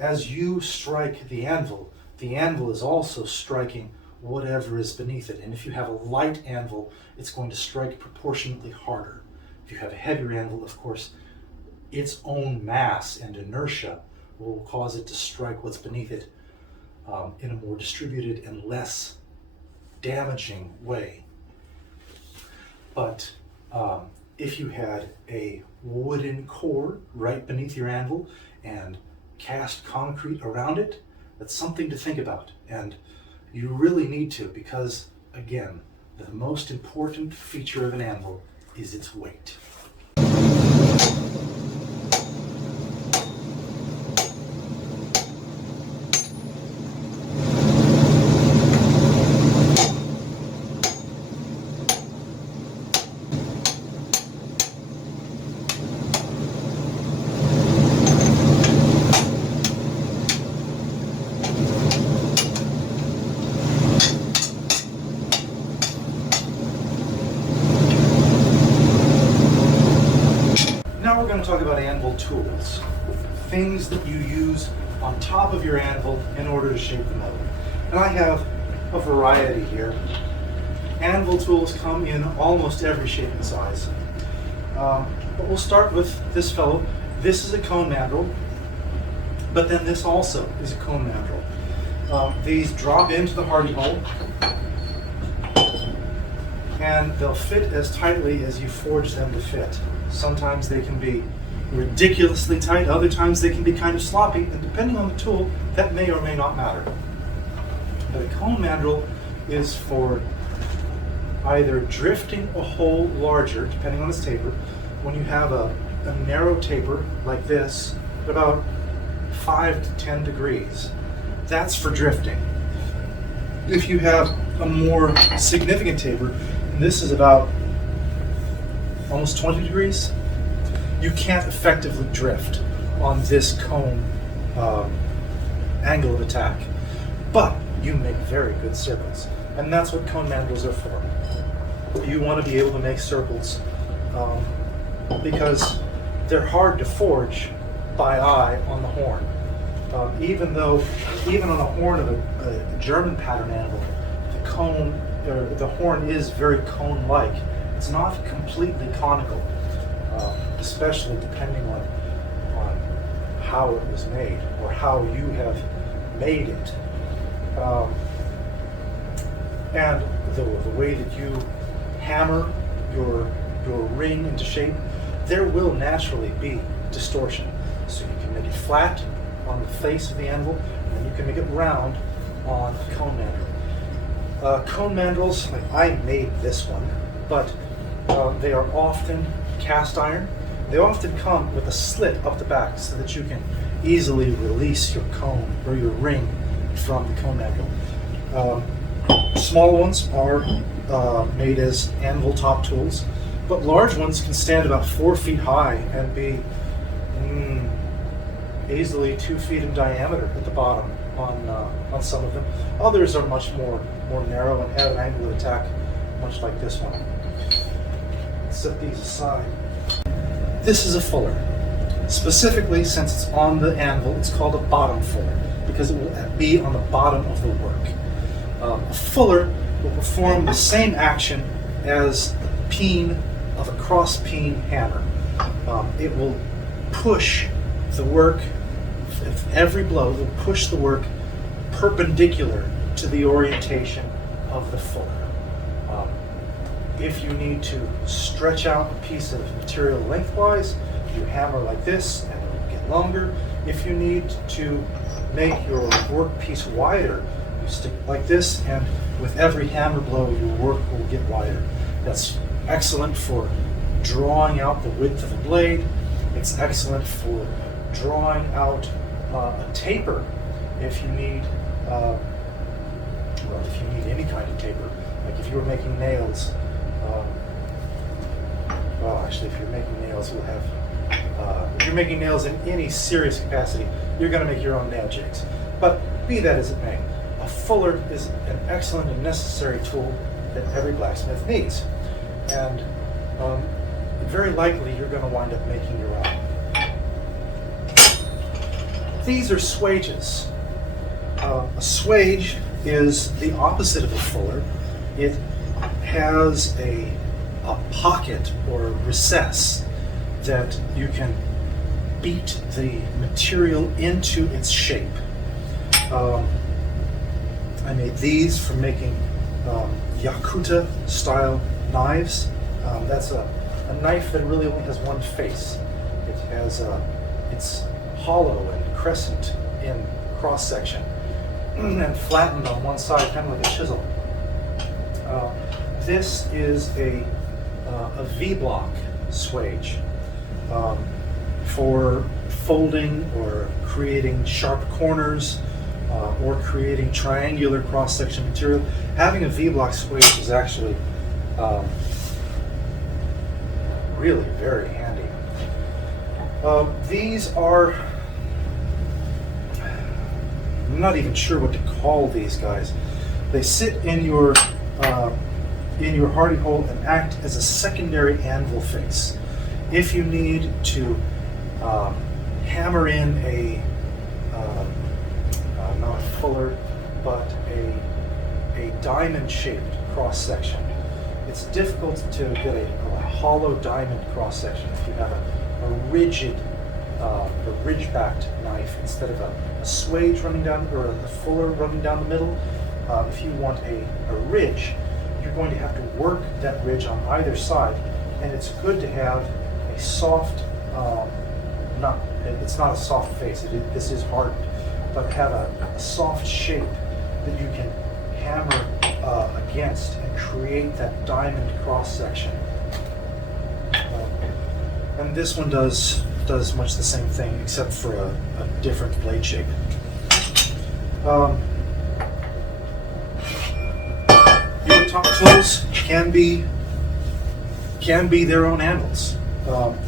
as you strike the anvil is also striking whatever is beneath it. And if you have a light anvil, it's going to strike proportionately harder. If you have a heavier anvil, of course, its own mass and inertia will cause it to strike what's beneath it in a more distributed and less damaging way. But if you had a wooden core right beneath your anvil and cast concrete around it, that's something to think about. And you really need to, because again, the most important feature of an anvil is its weight. Now we're going to talk about anvil tools, things that you use on top of your anvil in order to shape the metal. And I have a variety here. Anvil tools come in almost every shape and size. But we'll start with this fellow. This is a cone mandrel, but then this also is a cone mandrel. These drop into the hardy hole, and they'll fit as tightly as you forge them to fit. Sometimes they can be ridiculously tight, other times they can be kind of sloppy, and depending on the tool, that may or may not matter. But a cone mandrel is for either drifting a hole larger, depending on its taper. When you have a narrow taper like this, at about 5 to 10 degrees, that's for drifting. If you have a more significant taper, and this is about almost 20 degrees, you can't effectively drift on this cone angle of attack. But you make very good circles, and that's what cone mandrels are for. You want to be able to make circles because they're hard to forge by eye on the horn. Even on a horn of a German pattern anvil, the horn is very cone-like. It's not completely conical, especially depending on how it was made or how you have made it. And the way that you hammer your ring into shape, there will naturally be distortion. So you can make it flat on the face of the anvil, and then you can make it round on a cone mandrel. Cone mandrels, like I made this one, but they are often cast iron. They often come with a slit up the back so that you can easily release your cone or your ring from the cone mandrel. Small ones are made as anvil top tools, but large ones can stand about 4 feet high and be easily 2 feet in diameter at the bottom on some of them. Others are much more narrow and have an angle of attack, much like this one. Let's set these aside. This is a fuller. Specifically, since it's on the anvil, it's called a bottom fuller because it will be on the bottom of the work. A fuller will perform the same action as the peen of a cross peen hammer. It will push the work, every blow will push the work perpendicular to the orientation of the fuller. If you need to stretch out a piece of material lengthwise, you hammer like this and it will get longer. If you need to make your workpiece wider, you stick like this, and with every hammer blow your work will get wider. That's excellent for drawing out the width of a blade. It's excellent for drawing out a taper if you need if you need any kind of taper. Like if you were making nails, actually if you're making nails, you'll have if you're making nails in any serious capacity, you're going to make your own nail jigs. But be that as it may, a fuller is an excellent and necessary tool that every blacksmith needs. And very likely you're going to wind up making your own. These are swages. A swage is the opposite of a fuller. It has a pocket or a recess that you can beat the material into its shape. I made these for making Yakuta style knives. That's a knife that really only has one face. It has it's hollow and crescent in cross section and flattened on one side, kind of like a chisel. This is a V-block swage for folding or creating sharp corners or creating triangular cross-section material. Having a V-block swage is actually really very handy. These are, I'm not even sure what to call these guys. They sit in your hardy hole and act as a secondary anvil face. If you need to hammer in a not a fuller, but a diamond-shaped cross-section. It's difficult to get a hollow diamond cross-section if you have a rigid, ridge-backed knife instead of a swage running down, or a fuller running down the middle. If you want a ridge, you're going to have to work that ridge on either side, and it's good to have a soft, it's not a soft face, this is hardened, but have a soft shape that you can hammer against and create that diamond cross section. And this one does much the same thing, except for a different blade shape. Your top tools can be their own anvils.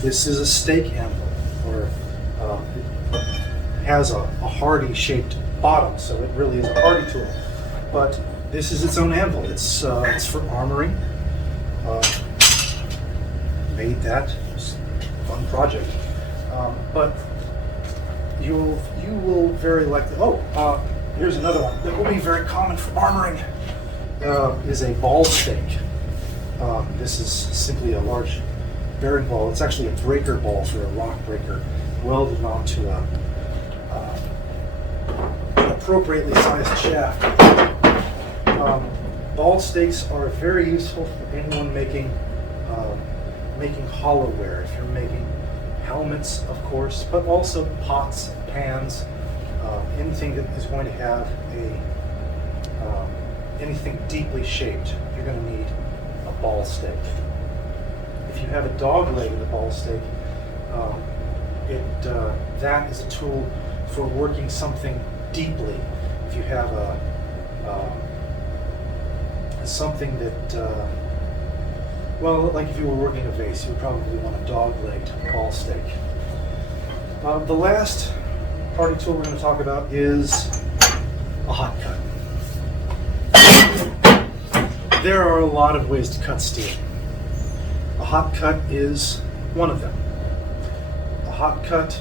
This is a stake anvil, or it has a hardy shaped bottom, so it really is a hardy tool. But this is its own anvil. It's for armoring. Made that. It was a fun project. But you will very likely. Here's another one that will be very common for armoring. Is a ball stake. This is simply a large bearing ball. It's actually a breaker ball for a rock breaker, welded onto an appropriately sized shaft. Ball stakes are very useful for anyone making hollowware. If you're making helmets, of course, but also pots, pans, anything that is going to have anything deeply shaped, you're going to need a ball stake. If you have a dog leg in the ball stake, that is a tool for working something deeply. If you have is something that, well, like if you were working a vase, you would probably want a dog-legged ball stake. The last party tool we're going to talk about is a hot cut. There are a lot of ways to cut steel. A hot cut is one of them. A hot cut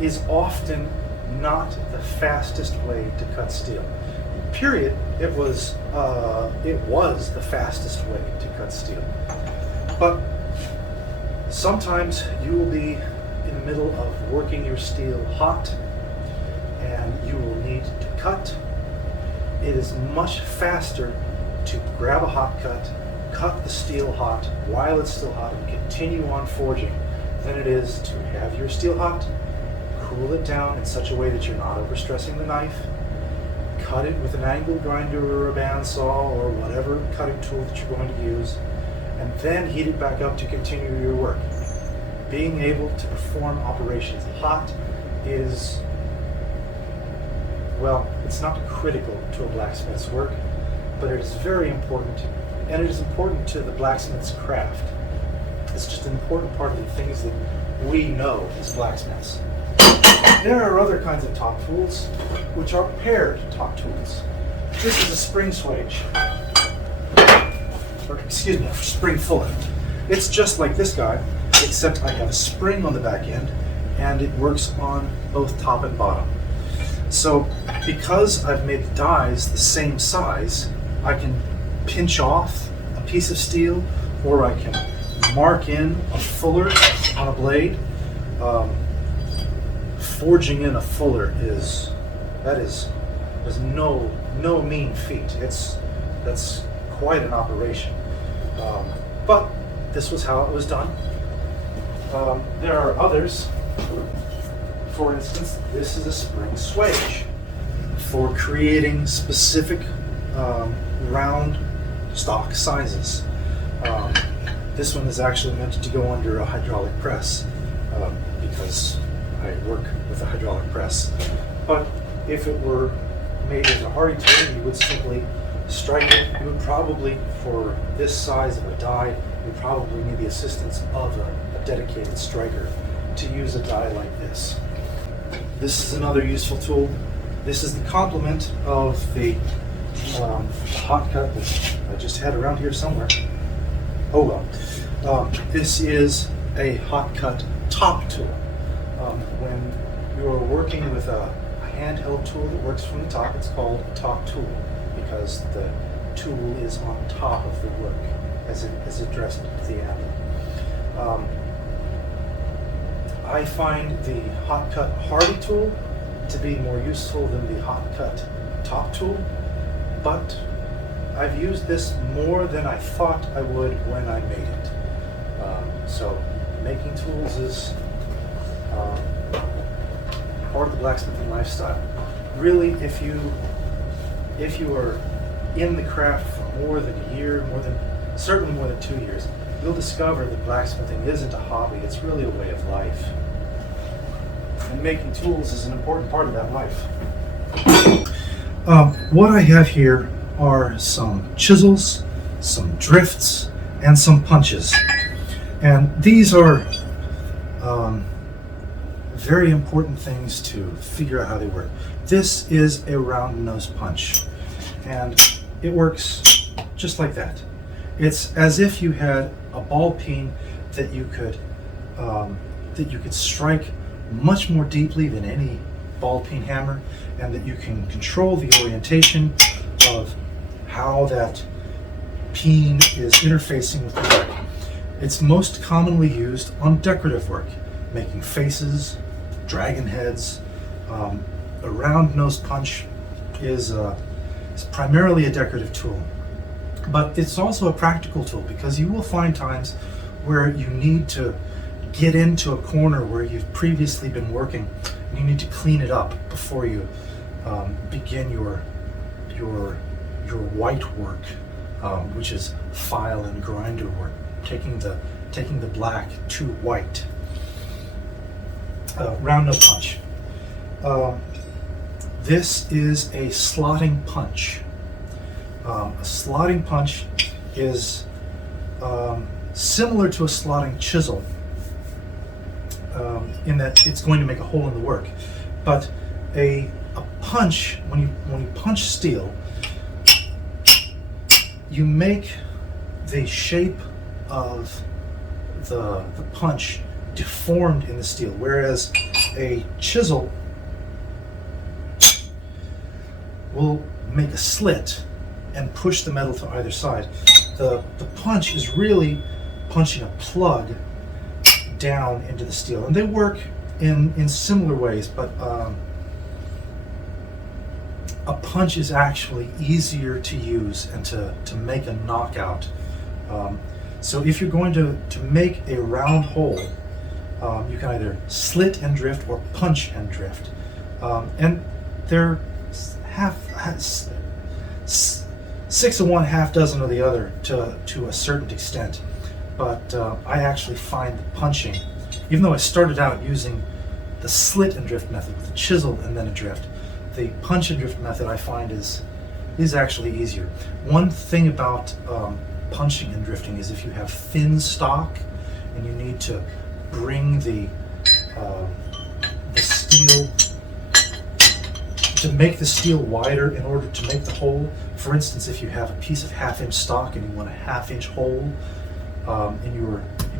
is often not the fastest way to cut steel. Period. It was the fastest way to cut steel. But sometimes you will be in the middle of working your steel hot, and you will need to cut. It is much faster to grab a hot cut the steel hot while it's still hot, and continue on forging than it is to have your steel hot, cool it down in such a way that you're not overstressing the knife, cut it with an angle grinder or a bandsaw or whatever cutting tool that you're going to use, and then heat it back up to continue your work. Being able to perform operations hot is, well, it's not critical to a blacksmith's work, but it is very important, and it is important to the blacksmith's craft. It's just an important part of the things that we know as blacksmiths. There are other kinds of top tools, which are paired top tools. This is a spring swage, or excuse me, a spring fuller. It's just like this guy, except I have a spring on the back end, and it works on both top and bottom. So because I've made the dies the same size, I can pinch off a piece of steel, or I can mark in a fuller on a blade. Forging in a fuller is no mean feat. That's quite an operation. But this was how it was done. There are others. For instance, this is a spring swage for creating specific round stock sizes. This one is actually meant to go under a hydraulic press because I work with a hydraulic press. But if it were made as a hardy tool, you would simply strike it. You would probably, for this size of a die, you probably need the assistance of a dedicated striker to use a die like this. This is another useful tool. This is the complement of the hot cut that I just had around here somewhere. Oh well. This is a hot cut top tool. When you're working with a handheld tool that works from the top, it's called a top tool because the tool is on top of the work as it addressed to the anvil. I find the hot cut hardy tool to be more useful than the hot cut top tool, but I've used this more than I thought I would when I made it. So making tools is part of the blacksmithing lifestyle. Really, if you are in the craft for more than a year, certainly more than 2 years, you'll discover that blacksmithing isn't a hobby, it's really a way of life. And making tools is an important part of that life. What I have here are some chisels, some drifts, and some punches. And these are very important things to figure out how they work. This is a round nose punch, and it works just like that. It's as if you had a ball peen that you could strike much more deeply than any ball peen hammer, and that you can control the orientation of how that peen is interfacing with the work. It's most commonly used on decorative work, making faces, dragon heads. A round nose punch is primarily a decorative tool, but it's also a practical tool because you will find times where you need to get into a corner where you've previously been working, and you need to clean it up before you begin your white work, which is file and grinder work, taking the black to white. Round nose punch. This is a slotting punch. A slotting punch is similar to a slotting chisel in that it's going to make a hole in the work. But a punch, when you punch steel, you make the shape of the punch deformed in the steel, whereas a chisel will make a slit and push the metal to either side. The punch is really punching a plug down into the steel, and they work in similar ways, but a punch is actually easier to use and to make a knockout. So if you're going to make a round hole, you can either slit and drift or punch and drift. And they're 6 of one, half dozen of the other to a certain extent. But I actually find the punching, even though I started out using the slit and drift method with a chisel and then a drift, the punch and drift method I find is actually easier. One thing about punching and drifting is if you have thin stock and you need to bring the steel, to make the steel wider in order to make the hole. For instance, if you have a piece of 1/2-inch stock and you want a 1/2-inch hole in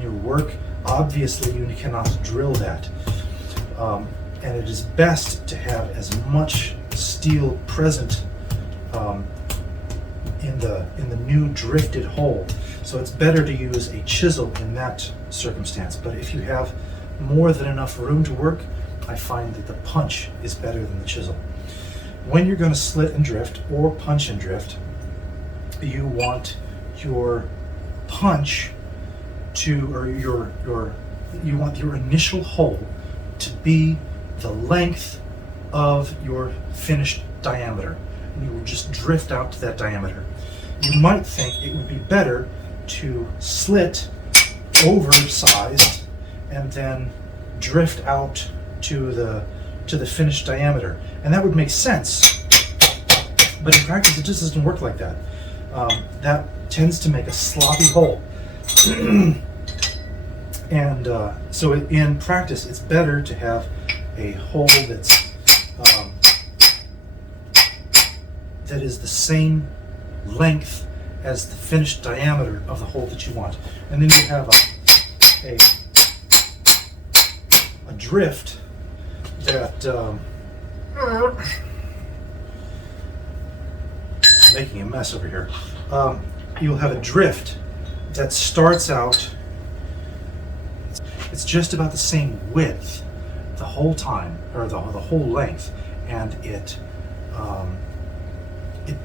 your work, obviously you cannot drill that. And it is best to have as much steel present in the new drifted hole. So it's better to use a chisel in that circumstance. But if you have more than enough room to work, I find that the punch is better than the chisel. When you're going to slit and drift or punch and drift, you want your punch you want your initial hole to be the length of your finished diameter. And you will just drift out to that diameter. You might think it would be better to slit oversized and then drift out to the finished diameter, and that would make sense. But in practice, it just doesn't work like that. That tends to make a sloppy hole. And so in practice, it's better to have a hole that is the same length as the finished diameter of the hole that you want. And then you have a drift that making a mess over here. You'll have a drift that starts out, it's just about the same width the whole time, or the whole length, and it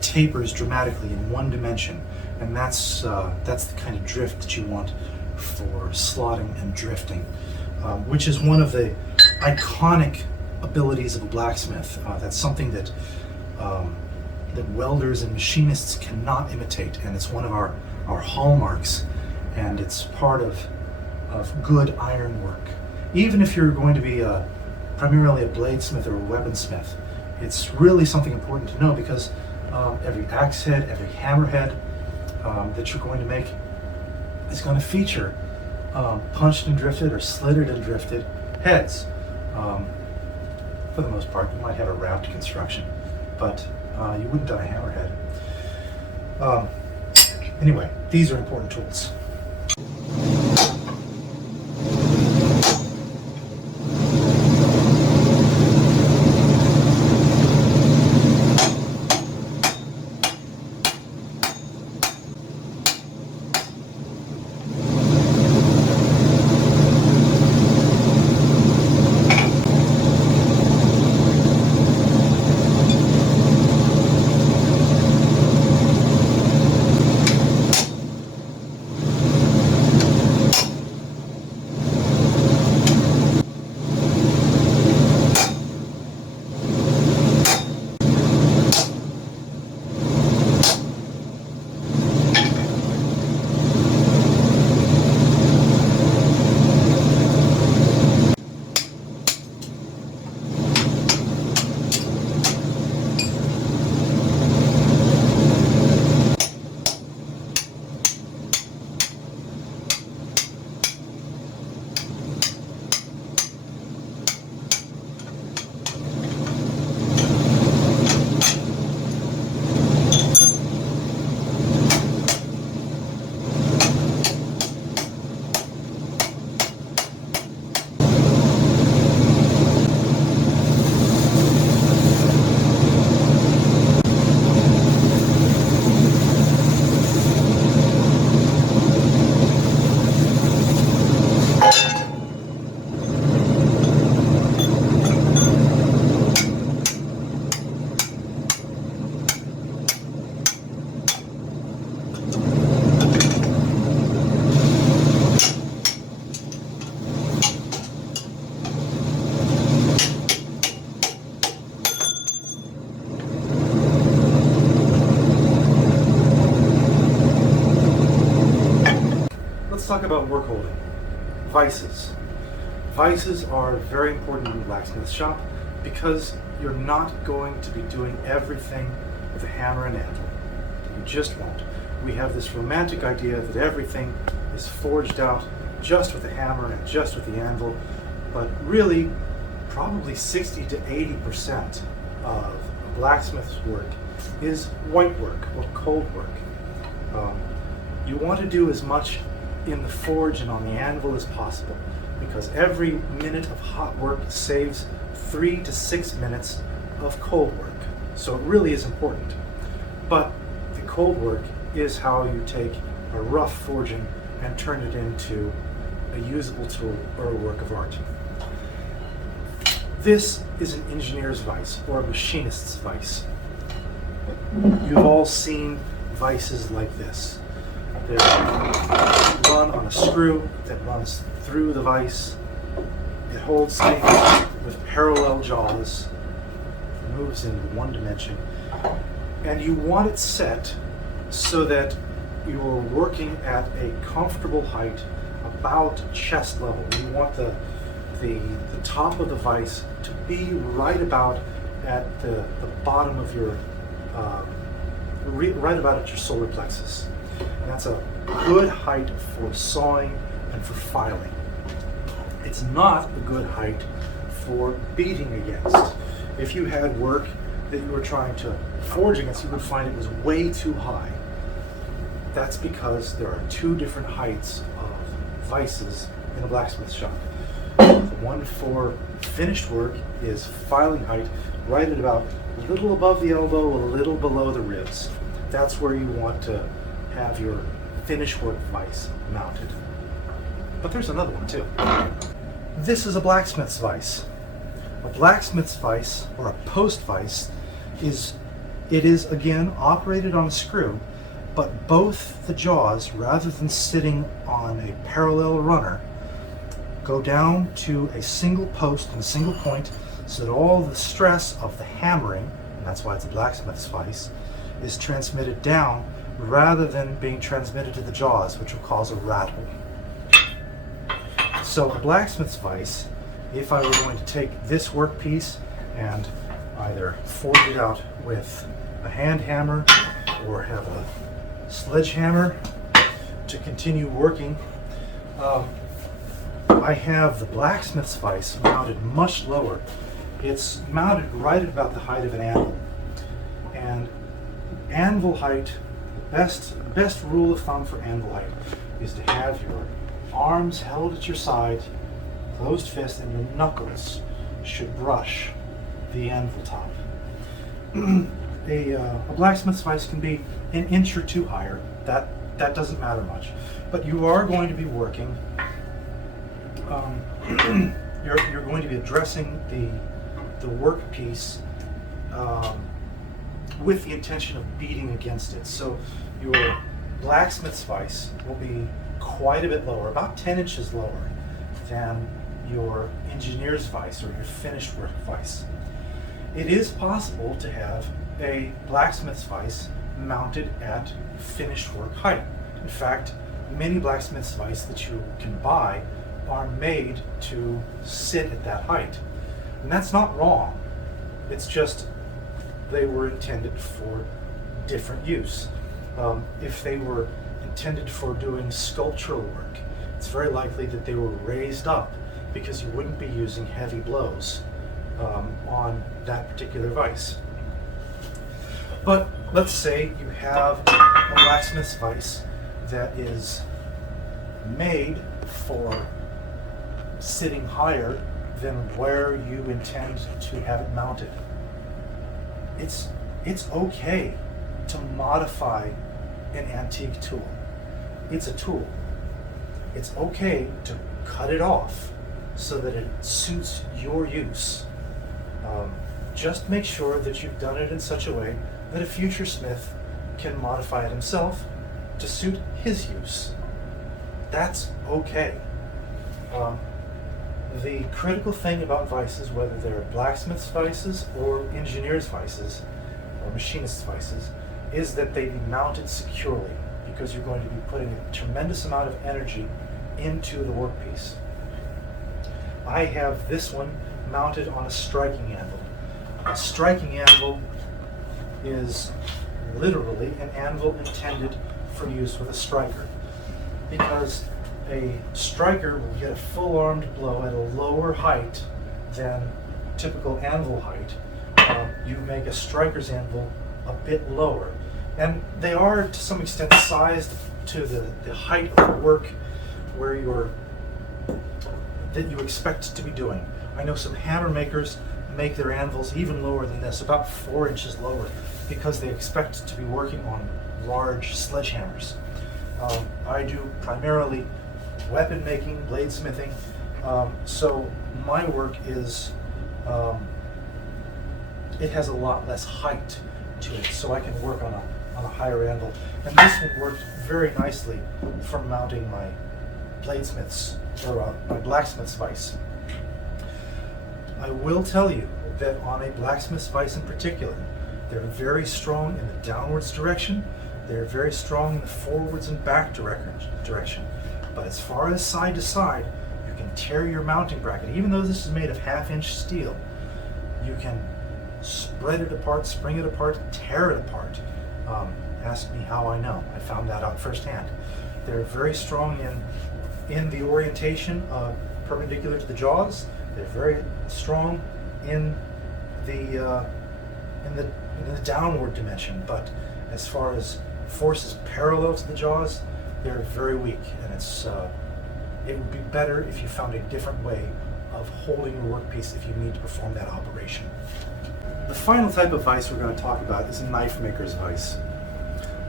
tapers dramatically in one dimension, and that's the kind of drift that you want for slotting and drifting, which is one of the iconic abilities of a blacksmith. That's something that welders and machinists cannot imitate, and it's one of our hallmarks, and it's part of good iron work. Even if you're going to be primarily a bladesmith or a weaponsmith, it's really something important to know, because every axe head, every hammer head that you're going to make is going to feature punched and drifted or slitted and drifted heads. For the most part, you might have a wrapped construction, but you wouldn't done a hammerhead. Anyway, these are important tools. about work holding. Vises. Vises are very important in the blacksmith shop because you're not going to be doing everything with a hammer and anvil. You just won't. We have this romantic idea that everything is forged out just with the hammer and just with the anvil, but really probably 60 to 80% of a blacksmith's work is white work or cold work. You want to do as much in the forge and on the anvil as possible, because every minute of hot work saves 3 to 6 minutes of cold work. So it really is important. But the cold work is how you take a rough forging and turn it into a usable tool or a work of art. This is an engineer's vise or a machinist's vise. You've all seen vises like this. They're run on a screw that runs through the vise. It holds things with parallel jaws, moves in one dimension, and you want it set so that you're working at a comfortable height about chest level. You want the top of the vise to be right about at the bottom of your right about at your solar plexus. And that's a good height for sawing and for filing. It's not a good height for beating against. If you had work that you were trying to forge against, you would find it was way too high. That's because there are two different heights of vises in a blacksmith shop. The one for finished work is filing height right at about a little above the elbow, a little below the ribs. That's where you want to have your finished work vise mounted. But there's another one too. This is a blacksmith's vise. A blacksmith's vise, or a post vise, is again operated on a screw, but both the jaws, rather than sitting on a parallel runner, go down to a single post and a single point, so that all the stress of the hammering, and that's why it's a blacksmith's vise, is transmitted down rather than being transmitted to the jaws, which will cause a rattle. So a blacksmith's vise, if I were going to take this workpiece and either forge it out with a hand hammer or have a sledgehammer to continue working, I have the blacksmith's vise mounted much lower. It's mounted right at about the height of an anvil. And anvil height, the best rule of thumb for anvil height is to have your arms held at your side, closed fist, and your knuckles should brush the anvil top. A blacksmith's vise can be an inch or two higher. That doesn't matter much. But you are going to be working, you're going to be addressing the workpiece with the intention of beating against it. So your blacksmith's vise will be quite a bit lower, about 10 inches lower than your engineer's vise or your finished work vise. It is possible to have a blacksmith's vise mounted at finished work height. In fact, many blacksmith's vise that you can buy are made to sit at that height. And that's not wrong. It's just they were intended for different use. If they were intended for doing sculptural work, it's very likely that they were raised up because you wouldn't be using heavy blows on that particular vise. But let's say you have a blacksmith's vise that is made for sitting higher than where you intend to have it mounted. It's okay to modify an antique tool. It's a tool. It's okay to cut it off so that it suits your use. Just make sure that you've done it in such a way that a future smith can modify it himself to suit his use. That's okay. The critical thing about vises, whether they're blacksmith's vises or engineer's vises or machinist's vises, is that they be mounted securely, because you're going to be putting a tremendous amount of energy into the workpiece. I have this one mounted on a striking anvil. A striking anvil is literally an anvil intended for use with a striker, because a striker will get a full-armed blow at a lower height than typical anvil height. You make a striker's anvil a bit lower, and they are to some extent sized to the height of the work that you expect to be doing. I know some hammer makers make their anvils even lower than this, about 4 inches lower, because they expect to be working on large sledgehammers. I do primarily weapon making, bladesmithing, so my work is, it has a lot less height to it, so I can work on a higher anvil. And this one worked very nicely for mounting my bladesmith's, or my blacksmith's vise. I will tell you that on a blacksmith's vise in particular, they're very strong in the downwards direction, they're very strong in the forwards and back direction. But as far as side to side, you can tear your mounting bracket. Even though this is made of 1/2-inch steel, you can spread it apart, spring it apart, tear it apart. Ask me how I know. I found that out firsthand. They're very strong in the orientation perpendicular to the jaws. They're very strong in the downward dimension, but as far as forces parallel to the jaws, they're very weak, and it would be better if you found a different way of holding your workpiece if you need to perform that operation. The final type of vise we're going to talk about is a knife maker's vise.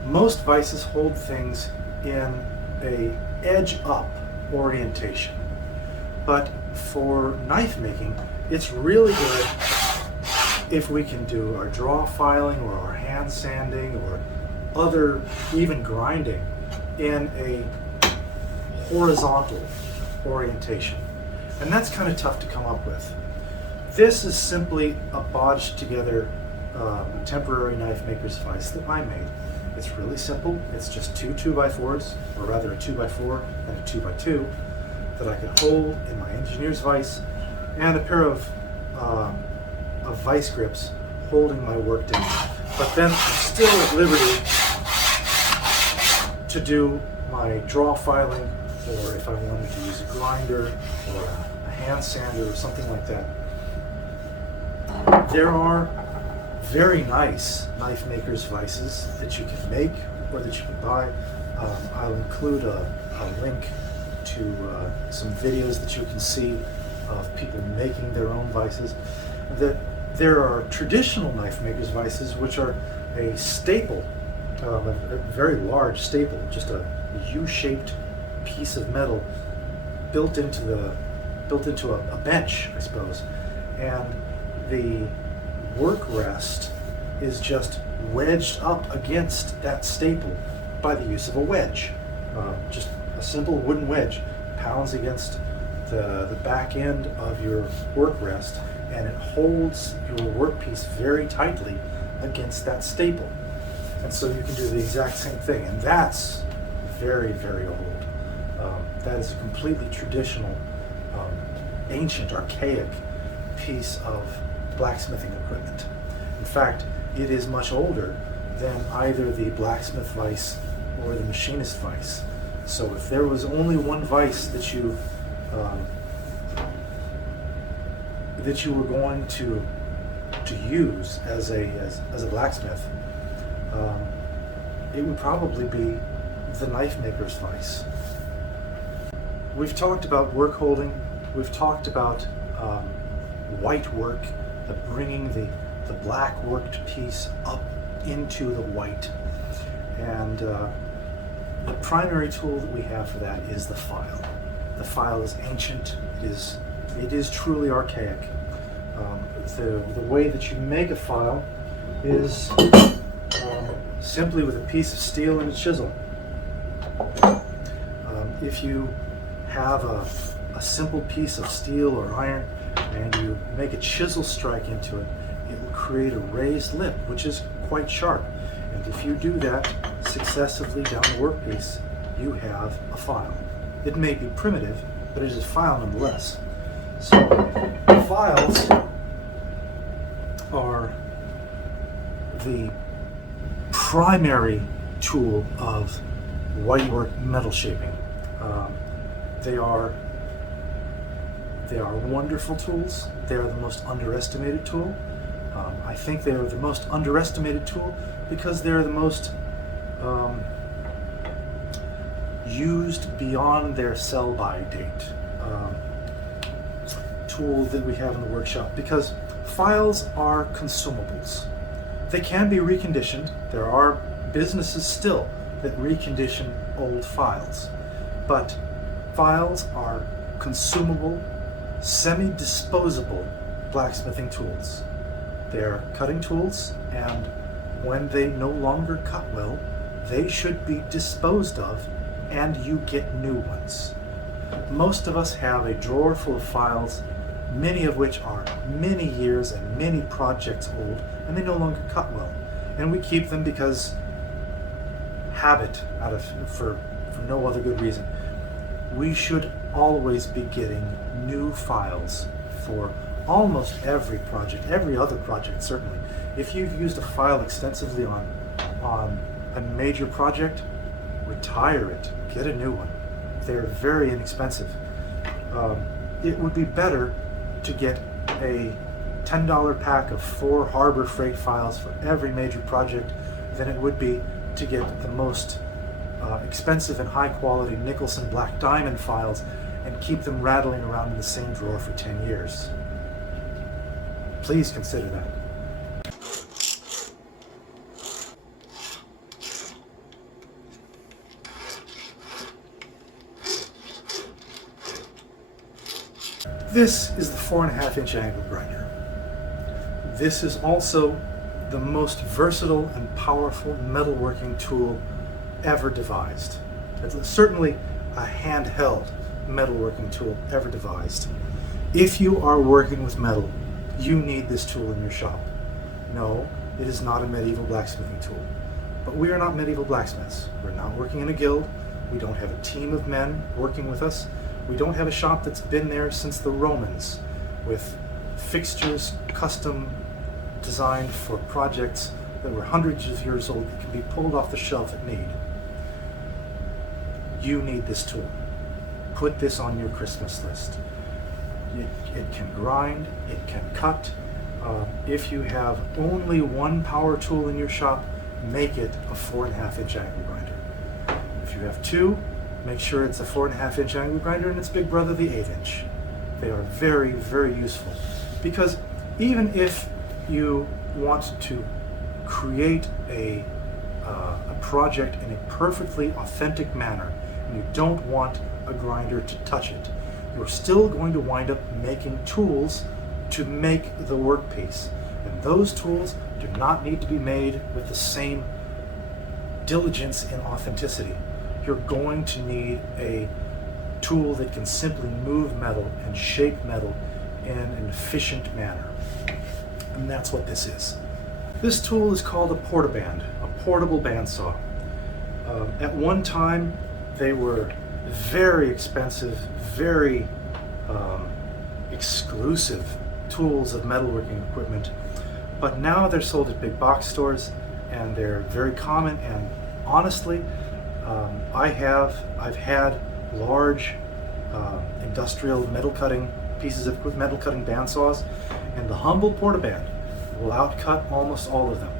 Most vices hold things in a edge-up orientation, but for knife making, it's really good if we can do our draw filing or our hand sanding or other, even grinding, in a horizontal orientation. And that's kind of tough to come up with. This is simply a bodged together temporary knife maker's vise that I made. It's really simple. It's just two 2x4s, or rather a 2x4 and a 2x2 that I can hold in my engineer's vise, and a pair of vice grips holding my work down. But then I'm still at liberty to do my draw filing, or if I wanted to use a grinder or a hand sander or something like that. There are very nice knife maker's vices that you can make or that you can buy. I'll include a link to some videos that you can see of people making their own vices. There are traditional knife maker's vices, which are a staple, a very large staple, just a U-shaped piece of metal built into a bench, I suppose, and the work rest is just wedged up against that staple by the use of a wedge. Just a simple wooden wedge pounds against the back end of your work rest, and it holds your workpiece very tightly against that staple. And so you can do the exact same thing, and that's very, very old. That is a completely traditional, ancient, archaic piece of blacksmithing equipment. In fact, it is much older than either the blacksmith vise or the machinist vise. So if there was only one vise that you were going to use as a blacksmith, it would probably be the knife maker's vise. We've talked about work holding. We've talked about white work, bringing the black worked piece up into the white. And the primary tool that we have for that is the file. The file is ancient. It is truly archaic. The way that you make a file is simply with a piece of steel and a chisel. If you have a simple piece of steel or iron and you make a chisel strike into it, it will create a raised lip, which is quite sharp. And if you do that successively down the workpiece, you have a file. It may be primitive, but it is a file nonetheless. So files are the primary tool of whitework metal shaping. They are wonderful tools. They are the most underestimated tool. I think they are the most underestimated tool because they're the most used beyond their sell-by date tool that we have in the workshop, because files are consumables. They can be reconditioned. There are businesses still that recondition old files, but files are consumable, semi-disposable blacksmithing tools. They're cutting tools, and when they no longer cut well, they should be disposed of, and you get new ones. Most of us have a drawer full of files, many of which are many years and many projects old, and they no longer cut well. And we keep them because habit, for no other good reason. We should always be getting new files for almost every project, every other project certainly. If you've used a file extensively on a major project, retire it, get a new one. They're very inexpensive. It would be better to get a $10 pack of 4 Harbor Freight files for every major project than it would be to get the most expensive and high quality Nicholson Black Diamond files and keep them rattling around in the same drawer for 10 years. Please consider that. This is the 4.5-inch angle grinder. This is also the most versatile and powerful metalworking tool ever devised. It's certainly a handheld metalworking tool ever devised. If you are working with metal, you need this tool in your shop. No, it is not a medieval blacksmithing tool. But we are not medieval blacksmiths. We're not working in a guild. We don't have a team of men working with us. We don't have a shop that's been there since the Romans, with fixtures custom designed for projects that were hundreds of years old that can be pulled off the shelf at need. You need this tool. Put this on your Christmas list. It can grind, it can cut. If you have only one power tool in your shop, make it a 4.5-inch angle grinder. If you have two, make sure it's a 4.5-inch angle grinder and its big brother, the 8-inch. They are very, very useful, because even if you want to create a project in a perfectly authentic manner, and you don't want a grinder to touch it, you're still going to wind up making tools to make the workpiece. And those tools do not need to be made with the same diligence and authenticity. You're going to need a tool that can simply move metal and shape metal in an efficient manner. And that's what this is. This tool is called a portaband, a portable bandsaw. At one time, they were very expensive, very exclusive tools of metalworking equipment, but now they're sold at big box stores and they're very common. And honestly, I've had large industrial metal cutting pieces of metal cutting bandsaws, and the humble portaband will outcut almost all of them.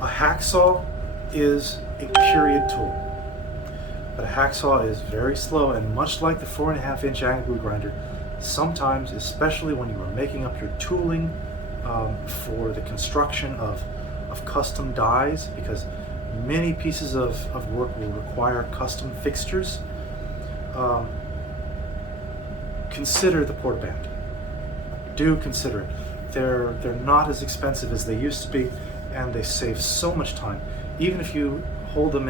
A hacksaw is a period tool, but a hacksaw is very slow, and much like the 4.5-inch angle grinder, sometimes, especially when you are making up your tooling for the construction of custom dies, because many pieces of work will require custom fixtures, consider the portaband. Do consider it. They're not as expensive as they used to be, and they save so much time. Even if you hold them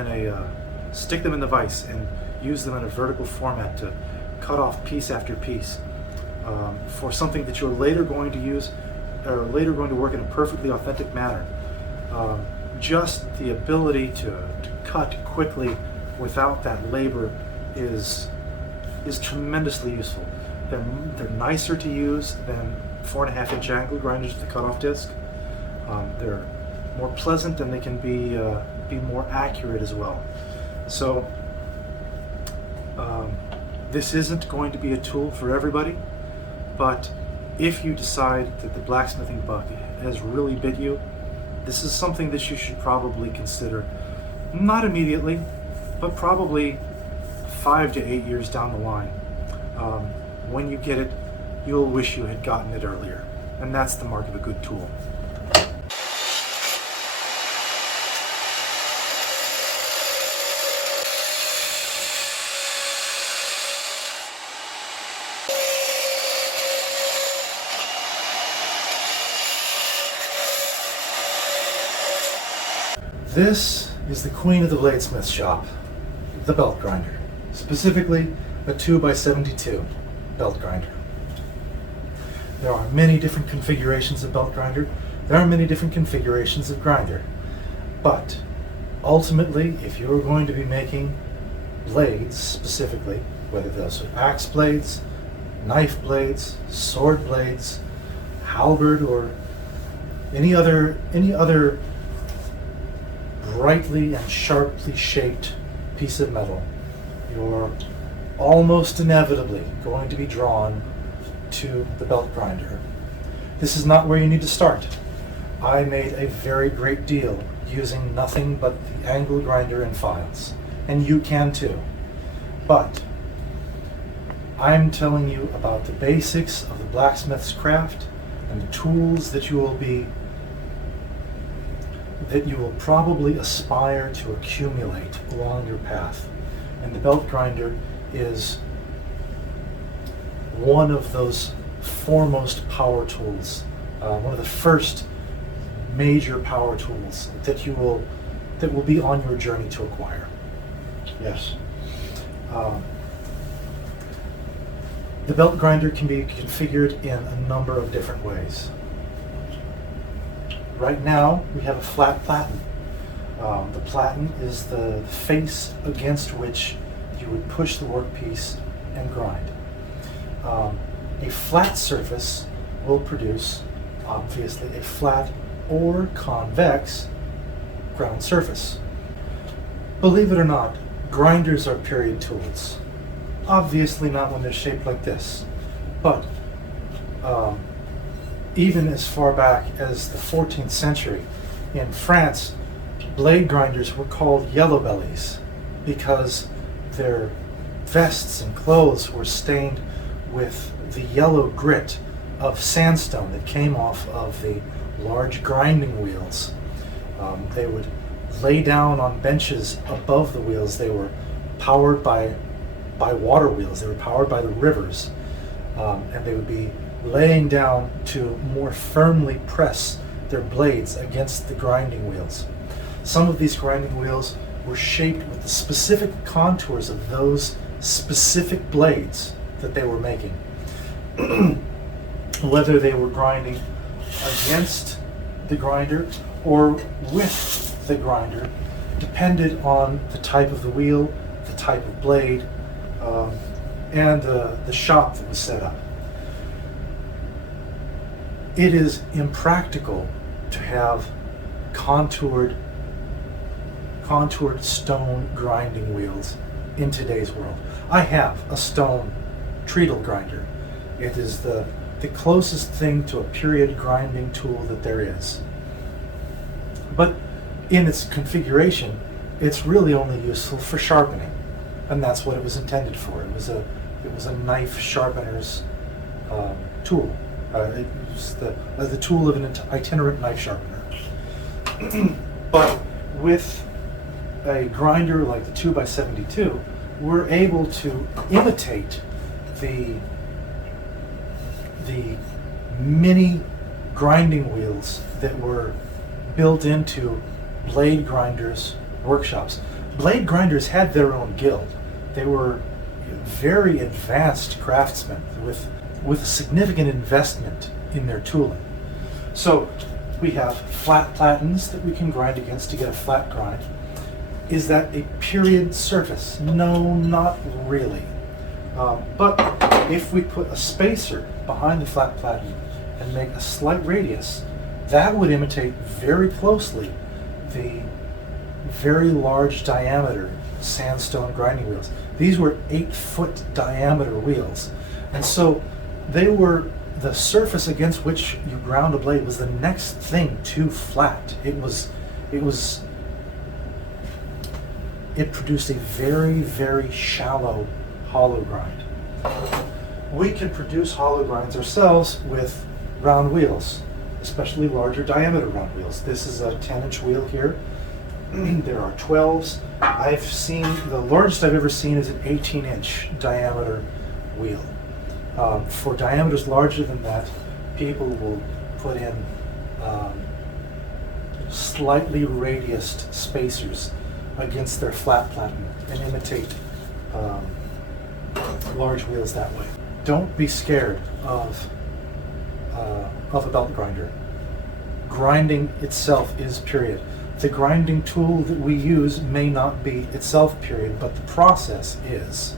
stick them in the vise and use them in a vertical format to cut off piece after piece for something that you're later going to use or later going to work in a perfectly authentic manner. Just the ability to cut quickly without that labor is tremendously useful. They're nicer to use than 4.5-inch angle grinders with the cutoff disc. They're more pleasant, and they can be more accurate as well. So this isn't going to be a tool for everybody, but if you decide that the blacksmithing bug has really bit you, this is something that you should probably consider, not immediately, but probably 5 to 8 years down the line. When you get it, you'll wish you had gotten it earlier, and that's the mark of a good tool. This is the queen of the bladesmith shop, the belt grinder. Specifically, a 2x72 belt grinder. There are many different configurations of belt grinder. There are many different configurations of grinder. But ultimately, if you're going to be making blades specifically, whether those are axe blades, knife blades, sword blades, halberd, or any other brightly and sharply shaped piece of metal, you're almost inevitably going to be drawn to the belt grinder. This is not where you need to start. I made a very great deal using nothing but the angle grinder and files, and you can too. But I'm telling you about the basics of the blacksmith's craft and the tools that you will probably aspire to accumulate along your path. And the belt grinder is one of those foremost power tools, one of the first major power tools that will be on your journey to acquire. Yes. The belt grinder can be configured in a number of different ways. Right now, we have a flat platen. The platen is the face against which you would push the workpiece and grind. A flat surface will produce, obviously, a flat or convex ground surface. Believe it or not, grinders are period tools. Obviously not when they're shaped like this, but even as far back as the 14th century, in France, blade grinders were called yellow bellies because their vests and clothes were stained with the yellow grit of sandstone that came off of the large grinding wheels. They would lay down on benches above the wheels. They were powered by water wheels. They were powered by the rivers, and they would be laying down to more firmly press their blades against the grinding wheels. Some of these grinding wheels were shaped with the specific contours of those specific blades that they were making. Whether they were grinding against the grinder or with the grinder depended on the type of the wheel, the type of blade, and the shop that was set up. It is impractical to have contoured stone grinding wheels in today's world. I have a stone treadle grinder. It is the closest thing to a period grinding tool that there is. But in its configuration, it's really only useful for sharpening, and that's what it was intended for. It was a knife sharpener's tool. It was the tool of an itinerant knife sharpener. But with a grinder like the 2x72, we're able to imitate the mini grinding wheels that were built into blade grinders' workshops. Blade grinders had their own guild. They were very advanced craftsmen with a significant investment in their tooling. So we have flat platens that we can grind against to get a flat grind. is that a period surface? No, not really. But if we put a spacer behind the flat platen and make a slight radius, that would imitate very closely the very large diameter sandstone grinding wheels. These were 8-foot diameter wheels. And so they were, the surface against which you ground a blade was the next thing to flat. It produced a very, very shallow hollow grind. We can produce hollow grinds ourselves with round wheels, especially larger diameter round wheels. This is a 10-inch wheel here. There are 12s. I've seen, the largest I've ever seen is an 18-inch diameter wheel. For diameters larger than that, people will put in slightly radiused spacers against their flat platen and imitate large wheels that way. Don't be scared of a belt grinder. Grinding itself is period. The grinding tool that we use may not be itself period, but the process is.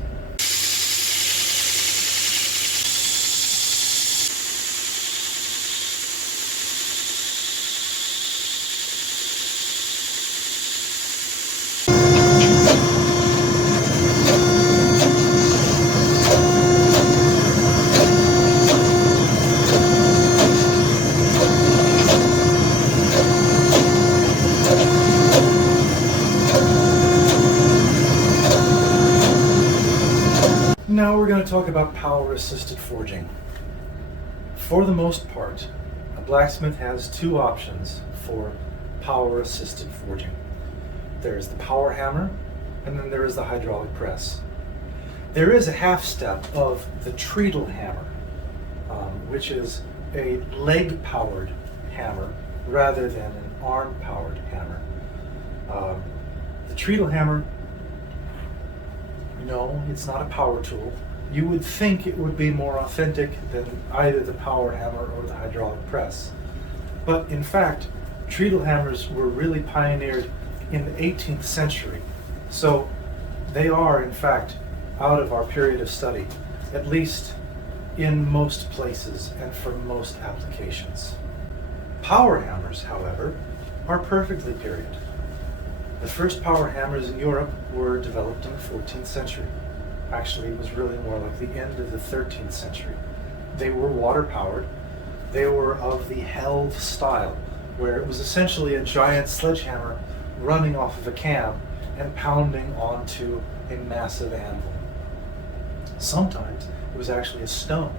Now we're going to talk about power-assisted forging. For the most part, a blacksmith has two options for power-assisted forging. There's the power hammer, and then there is the hydraulic press. There is a half step of the treadle hammer, which is a leg-powered hammer rather than an arm-powered hammer. The treadle hammer, no, it's not a power tool. You would think it would be more authentic than either the power hammer or the hydraulic press. But in fact, treadle hammers were really pioneered in the 18th century. So they are, in fact, out of our period of study, at least in most places and for most applications. Power hammers, however, are perfectly period. The first power hammers in Europe were developed in the 14th century. Actually, it was really more like the end of the 13th century. They were water-powered. They were of the helve style, where it was essentially a giant sledgehammer running off of a cam and pounding onto a massive anvil. Sometimes it was actually a stone,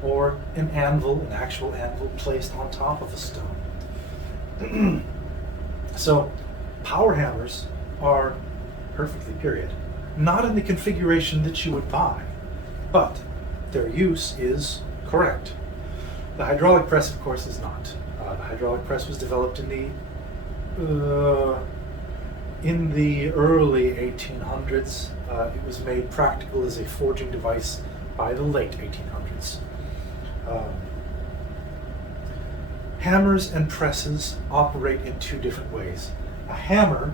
or an anvil, an actual anvil placed on top of a stone. So, power hammers are perfectly period. Not in the configuration that you would buy, but their use is correct. The hydraulic press, of course, is not. The hydraulic press was developed in the early 1800s. It was made practical as a forging device by the late 1800s. Hammers and presses operate in two different ways. A hammer,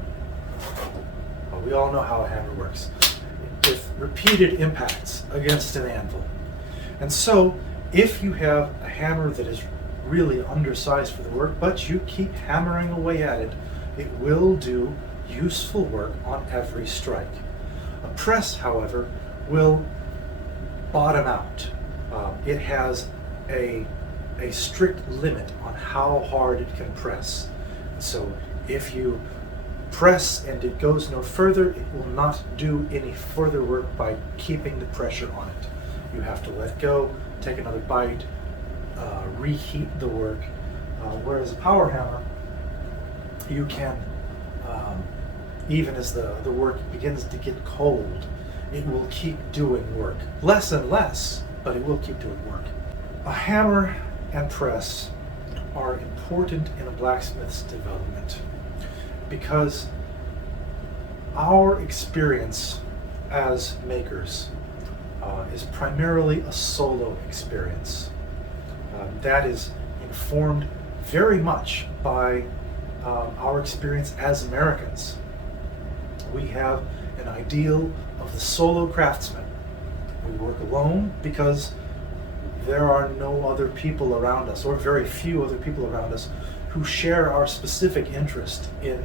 well, we all know how a hammer works, with repeated impacts against an anvil. And so, if you have a hammer that is really undersized for the work, but you keep hammering away at it, it will do useful work on every strike. A press, however, will bottom out. It has a strict limit on how hard it can press. So if you press and it goes no further, it will not do any further work by keeping the pressure on it. You have to let go, take another bite, reheat the work. Whereas a power hammer, you can, even as the work begins to get cold, it will keep doing work. Less and less, but it will keep doing work. A hammer and press are important in a blacksmith's development because our experience as makers is primarily a solo experience. That is informed very much by our experience as Americans. We have an ideal of the solo craftsman. We work alone because there are no other people around us, or very few other people around us, who share our specific interest in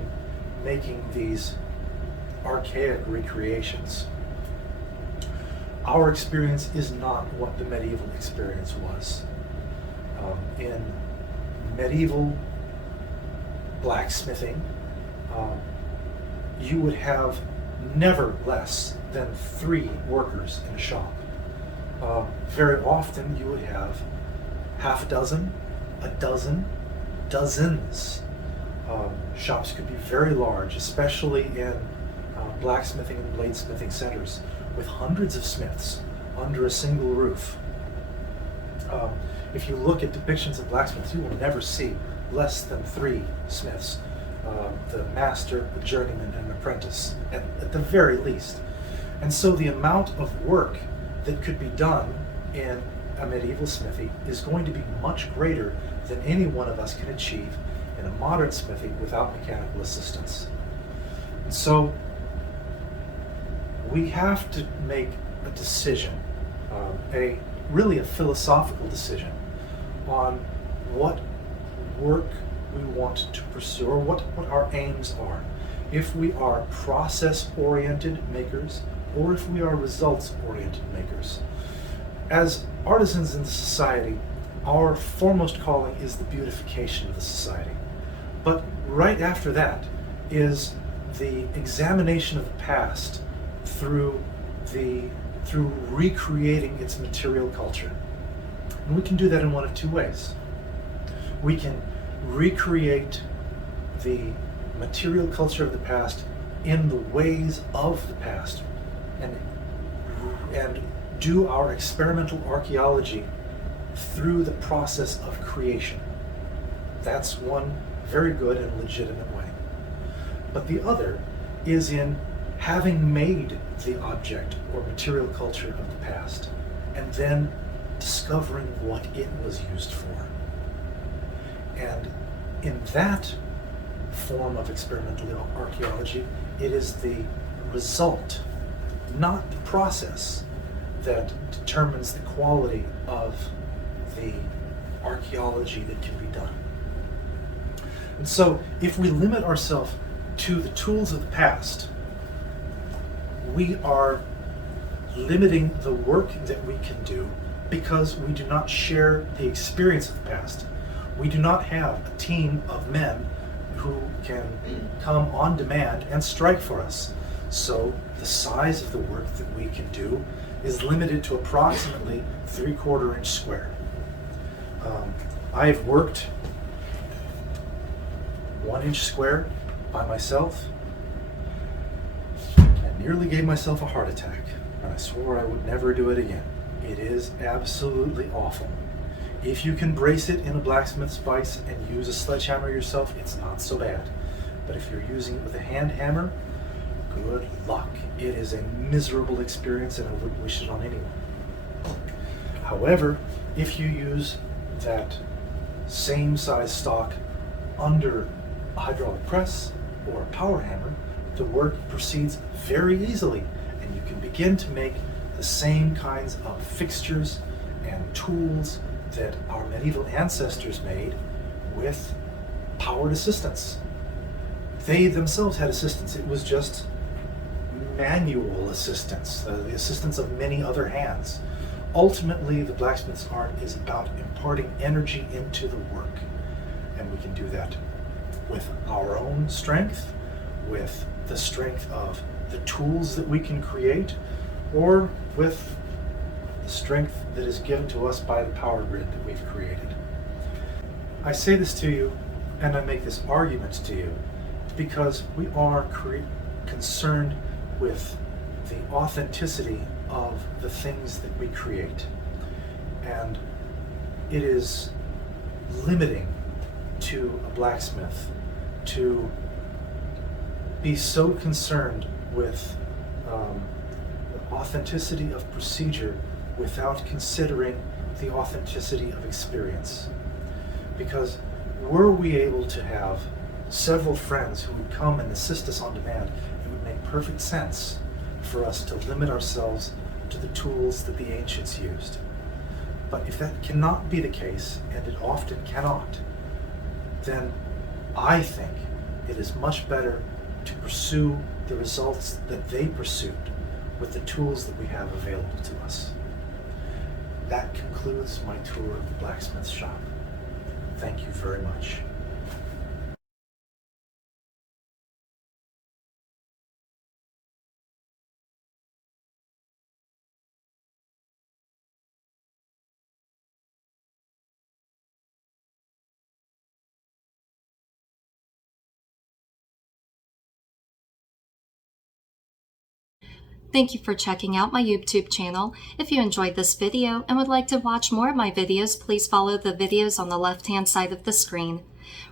making these archaic recreations. Our experience is not what the medieval experience was. In medieval blacksmithing, you would have never less than 3 workers in a shop. Very often you would have half a dozen, a dozen, dozens. Shops could be very large, especially in blacksmithing and bladesmithing centers, with hundreds of smiths under a single roof. If you look at depictions of blacksmiths, you will never see less than 3 smiths, the master, the journeyman, and apprentice, at the very least. And so the amount of work that could be done in a medieval smithy is going to be much greater than any one of us can achieve in a modern smithy without mechanical assistance. And so we have to make a decision, really a philosophical decision, on what work we want to pursue, or what our aims are. If we are process-oriented makers, or if we are results-oriented makers. As artisans in the society, our foremost calling is the beautification of the society. But right after that is the examination of the past through recreating its material culture. And we can do that in one of 2 ways. We can recreate the material culture of the past in the ways of the past, and do our experimental archaeology through the process of creation. That's one very good and legitimate way. But the other is in having made the object or material culture of the past, and then discovering what it was used for. And in that form of experimental archaeology, it is the result, not the process, that determines the quality of the archaeology that can be done. And so if we limit ourselves to the tools of the past, we are limiting the work that we can do because we do not share the experience of the past. We do not have a team of men who can come on demand and strike for us. So the size of the work that we can do is limited to approximately 3/4 inch square. I've worked 1 inch square by myself. I nearly gave myself a heart attack, and I swore I would never do it again. It is absolutely awful. If you can brace it in a blacksmith's vise and use a sledgehammer yourself, it's not so bad. But if you're using it with a hand hammer, good luck. It is a miserable experience, and I wouldn't wish it on anyone. However, if you use that same size stock under a hydraulic press or a power hammer, the work proceeds very easily, and you can begin to make the same kinds of fixtures and tools that our medieval ancestors made with powered assistance. They themselves had assistance. It was just manual assistance, the assistance of many other hands. Ultimately, the blacksmith's art is about imparting energy into the work, and we can do that with our own strength, with the strength of the tools that we can create, or with the strength that is given to us by the power grid that we've created. I say this to you, and I make this argument to you, because we are concerned with the authenticity of the things that we create. And it is limiting to a blacksmith to be so concerned with the authenticity of procedure without considering the authenticity of experience. Because were we able to have several friends who would come and assist us on demand, it would make perfect sense for us to limit ourselves to the tools that the ancients used. But if that cannot be the case, and it often cannot, then I think it is much better to pursue the results that they pursued with the tools that we have available to us. That concludes my tour of the blacksmith shop. Thank you very much. Thank you for checking out my YouTube channel. If you enjoyed this video and would like to watch more of my videos, please follow the videos on the left-hand side of the screen.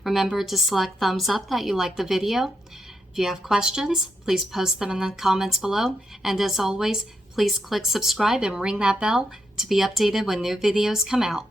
Remember to select thumbs up that you like the video. If you have questions, please post them in the comments below. And as always, please click subscribe and ring that bell to be updated when new videos come out.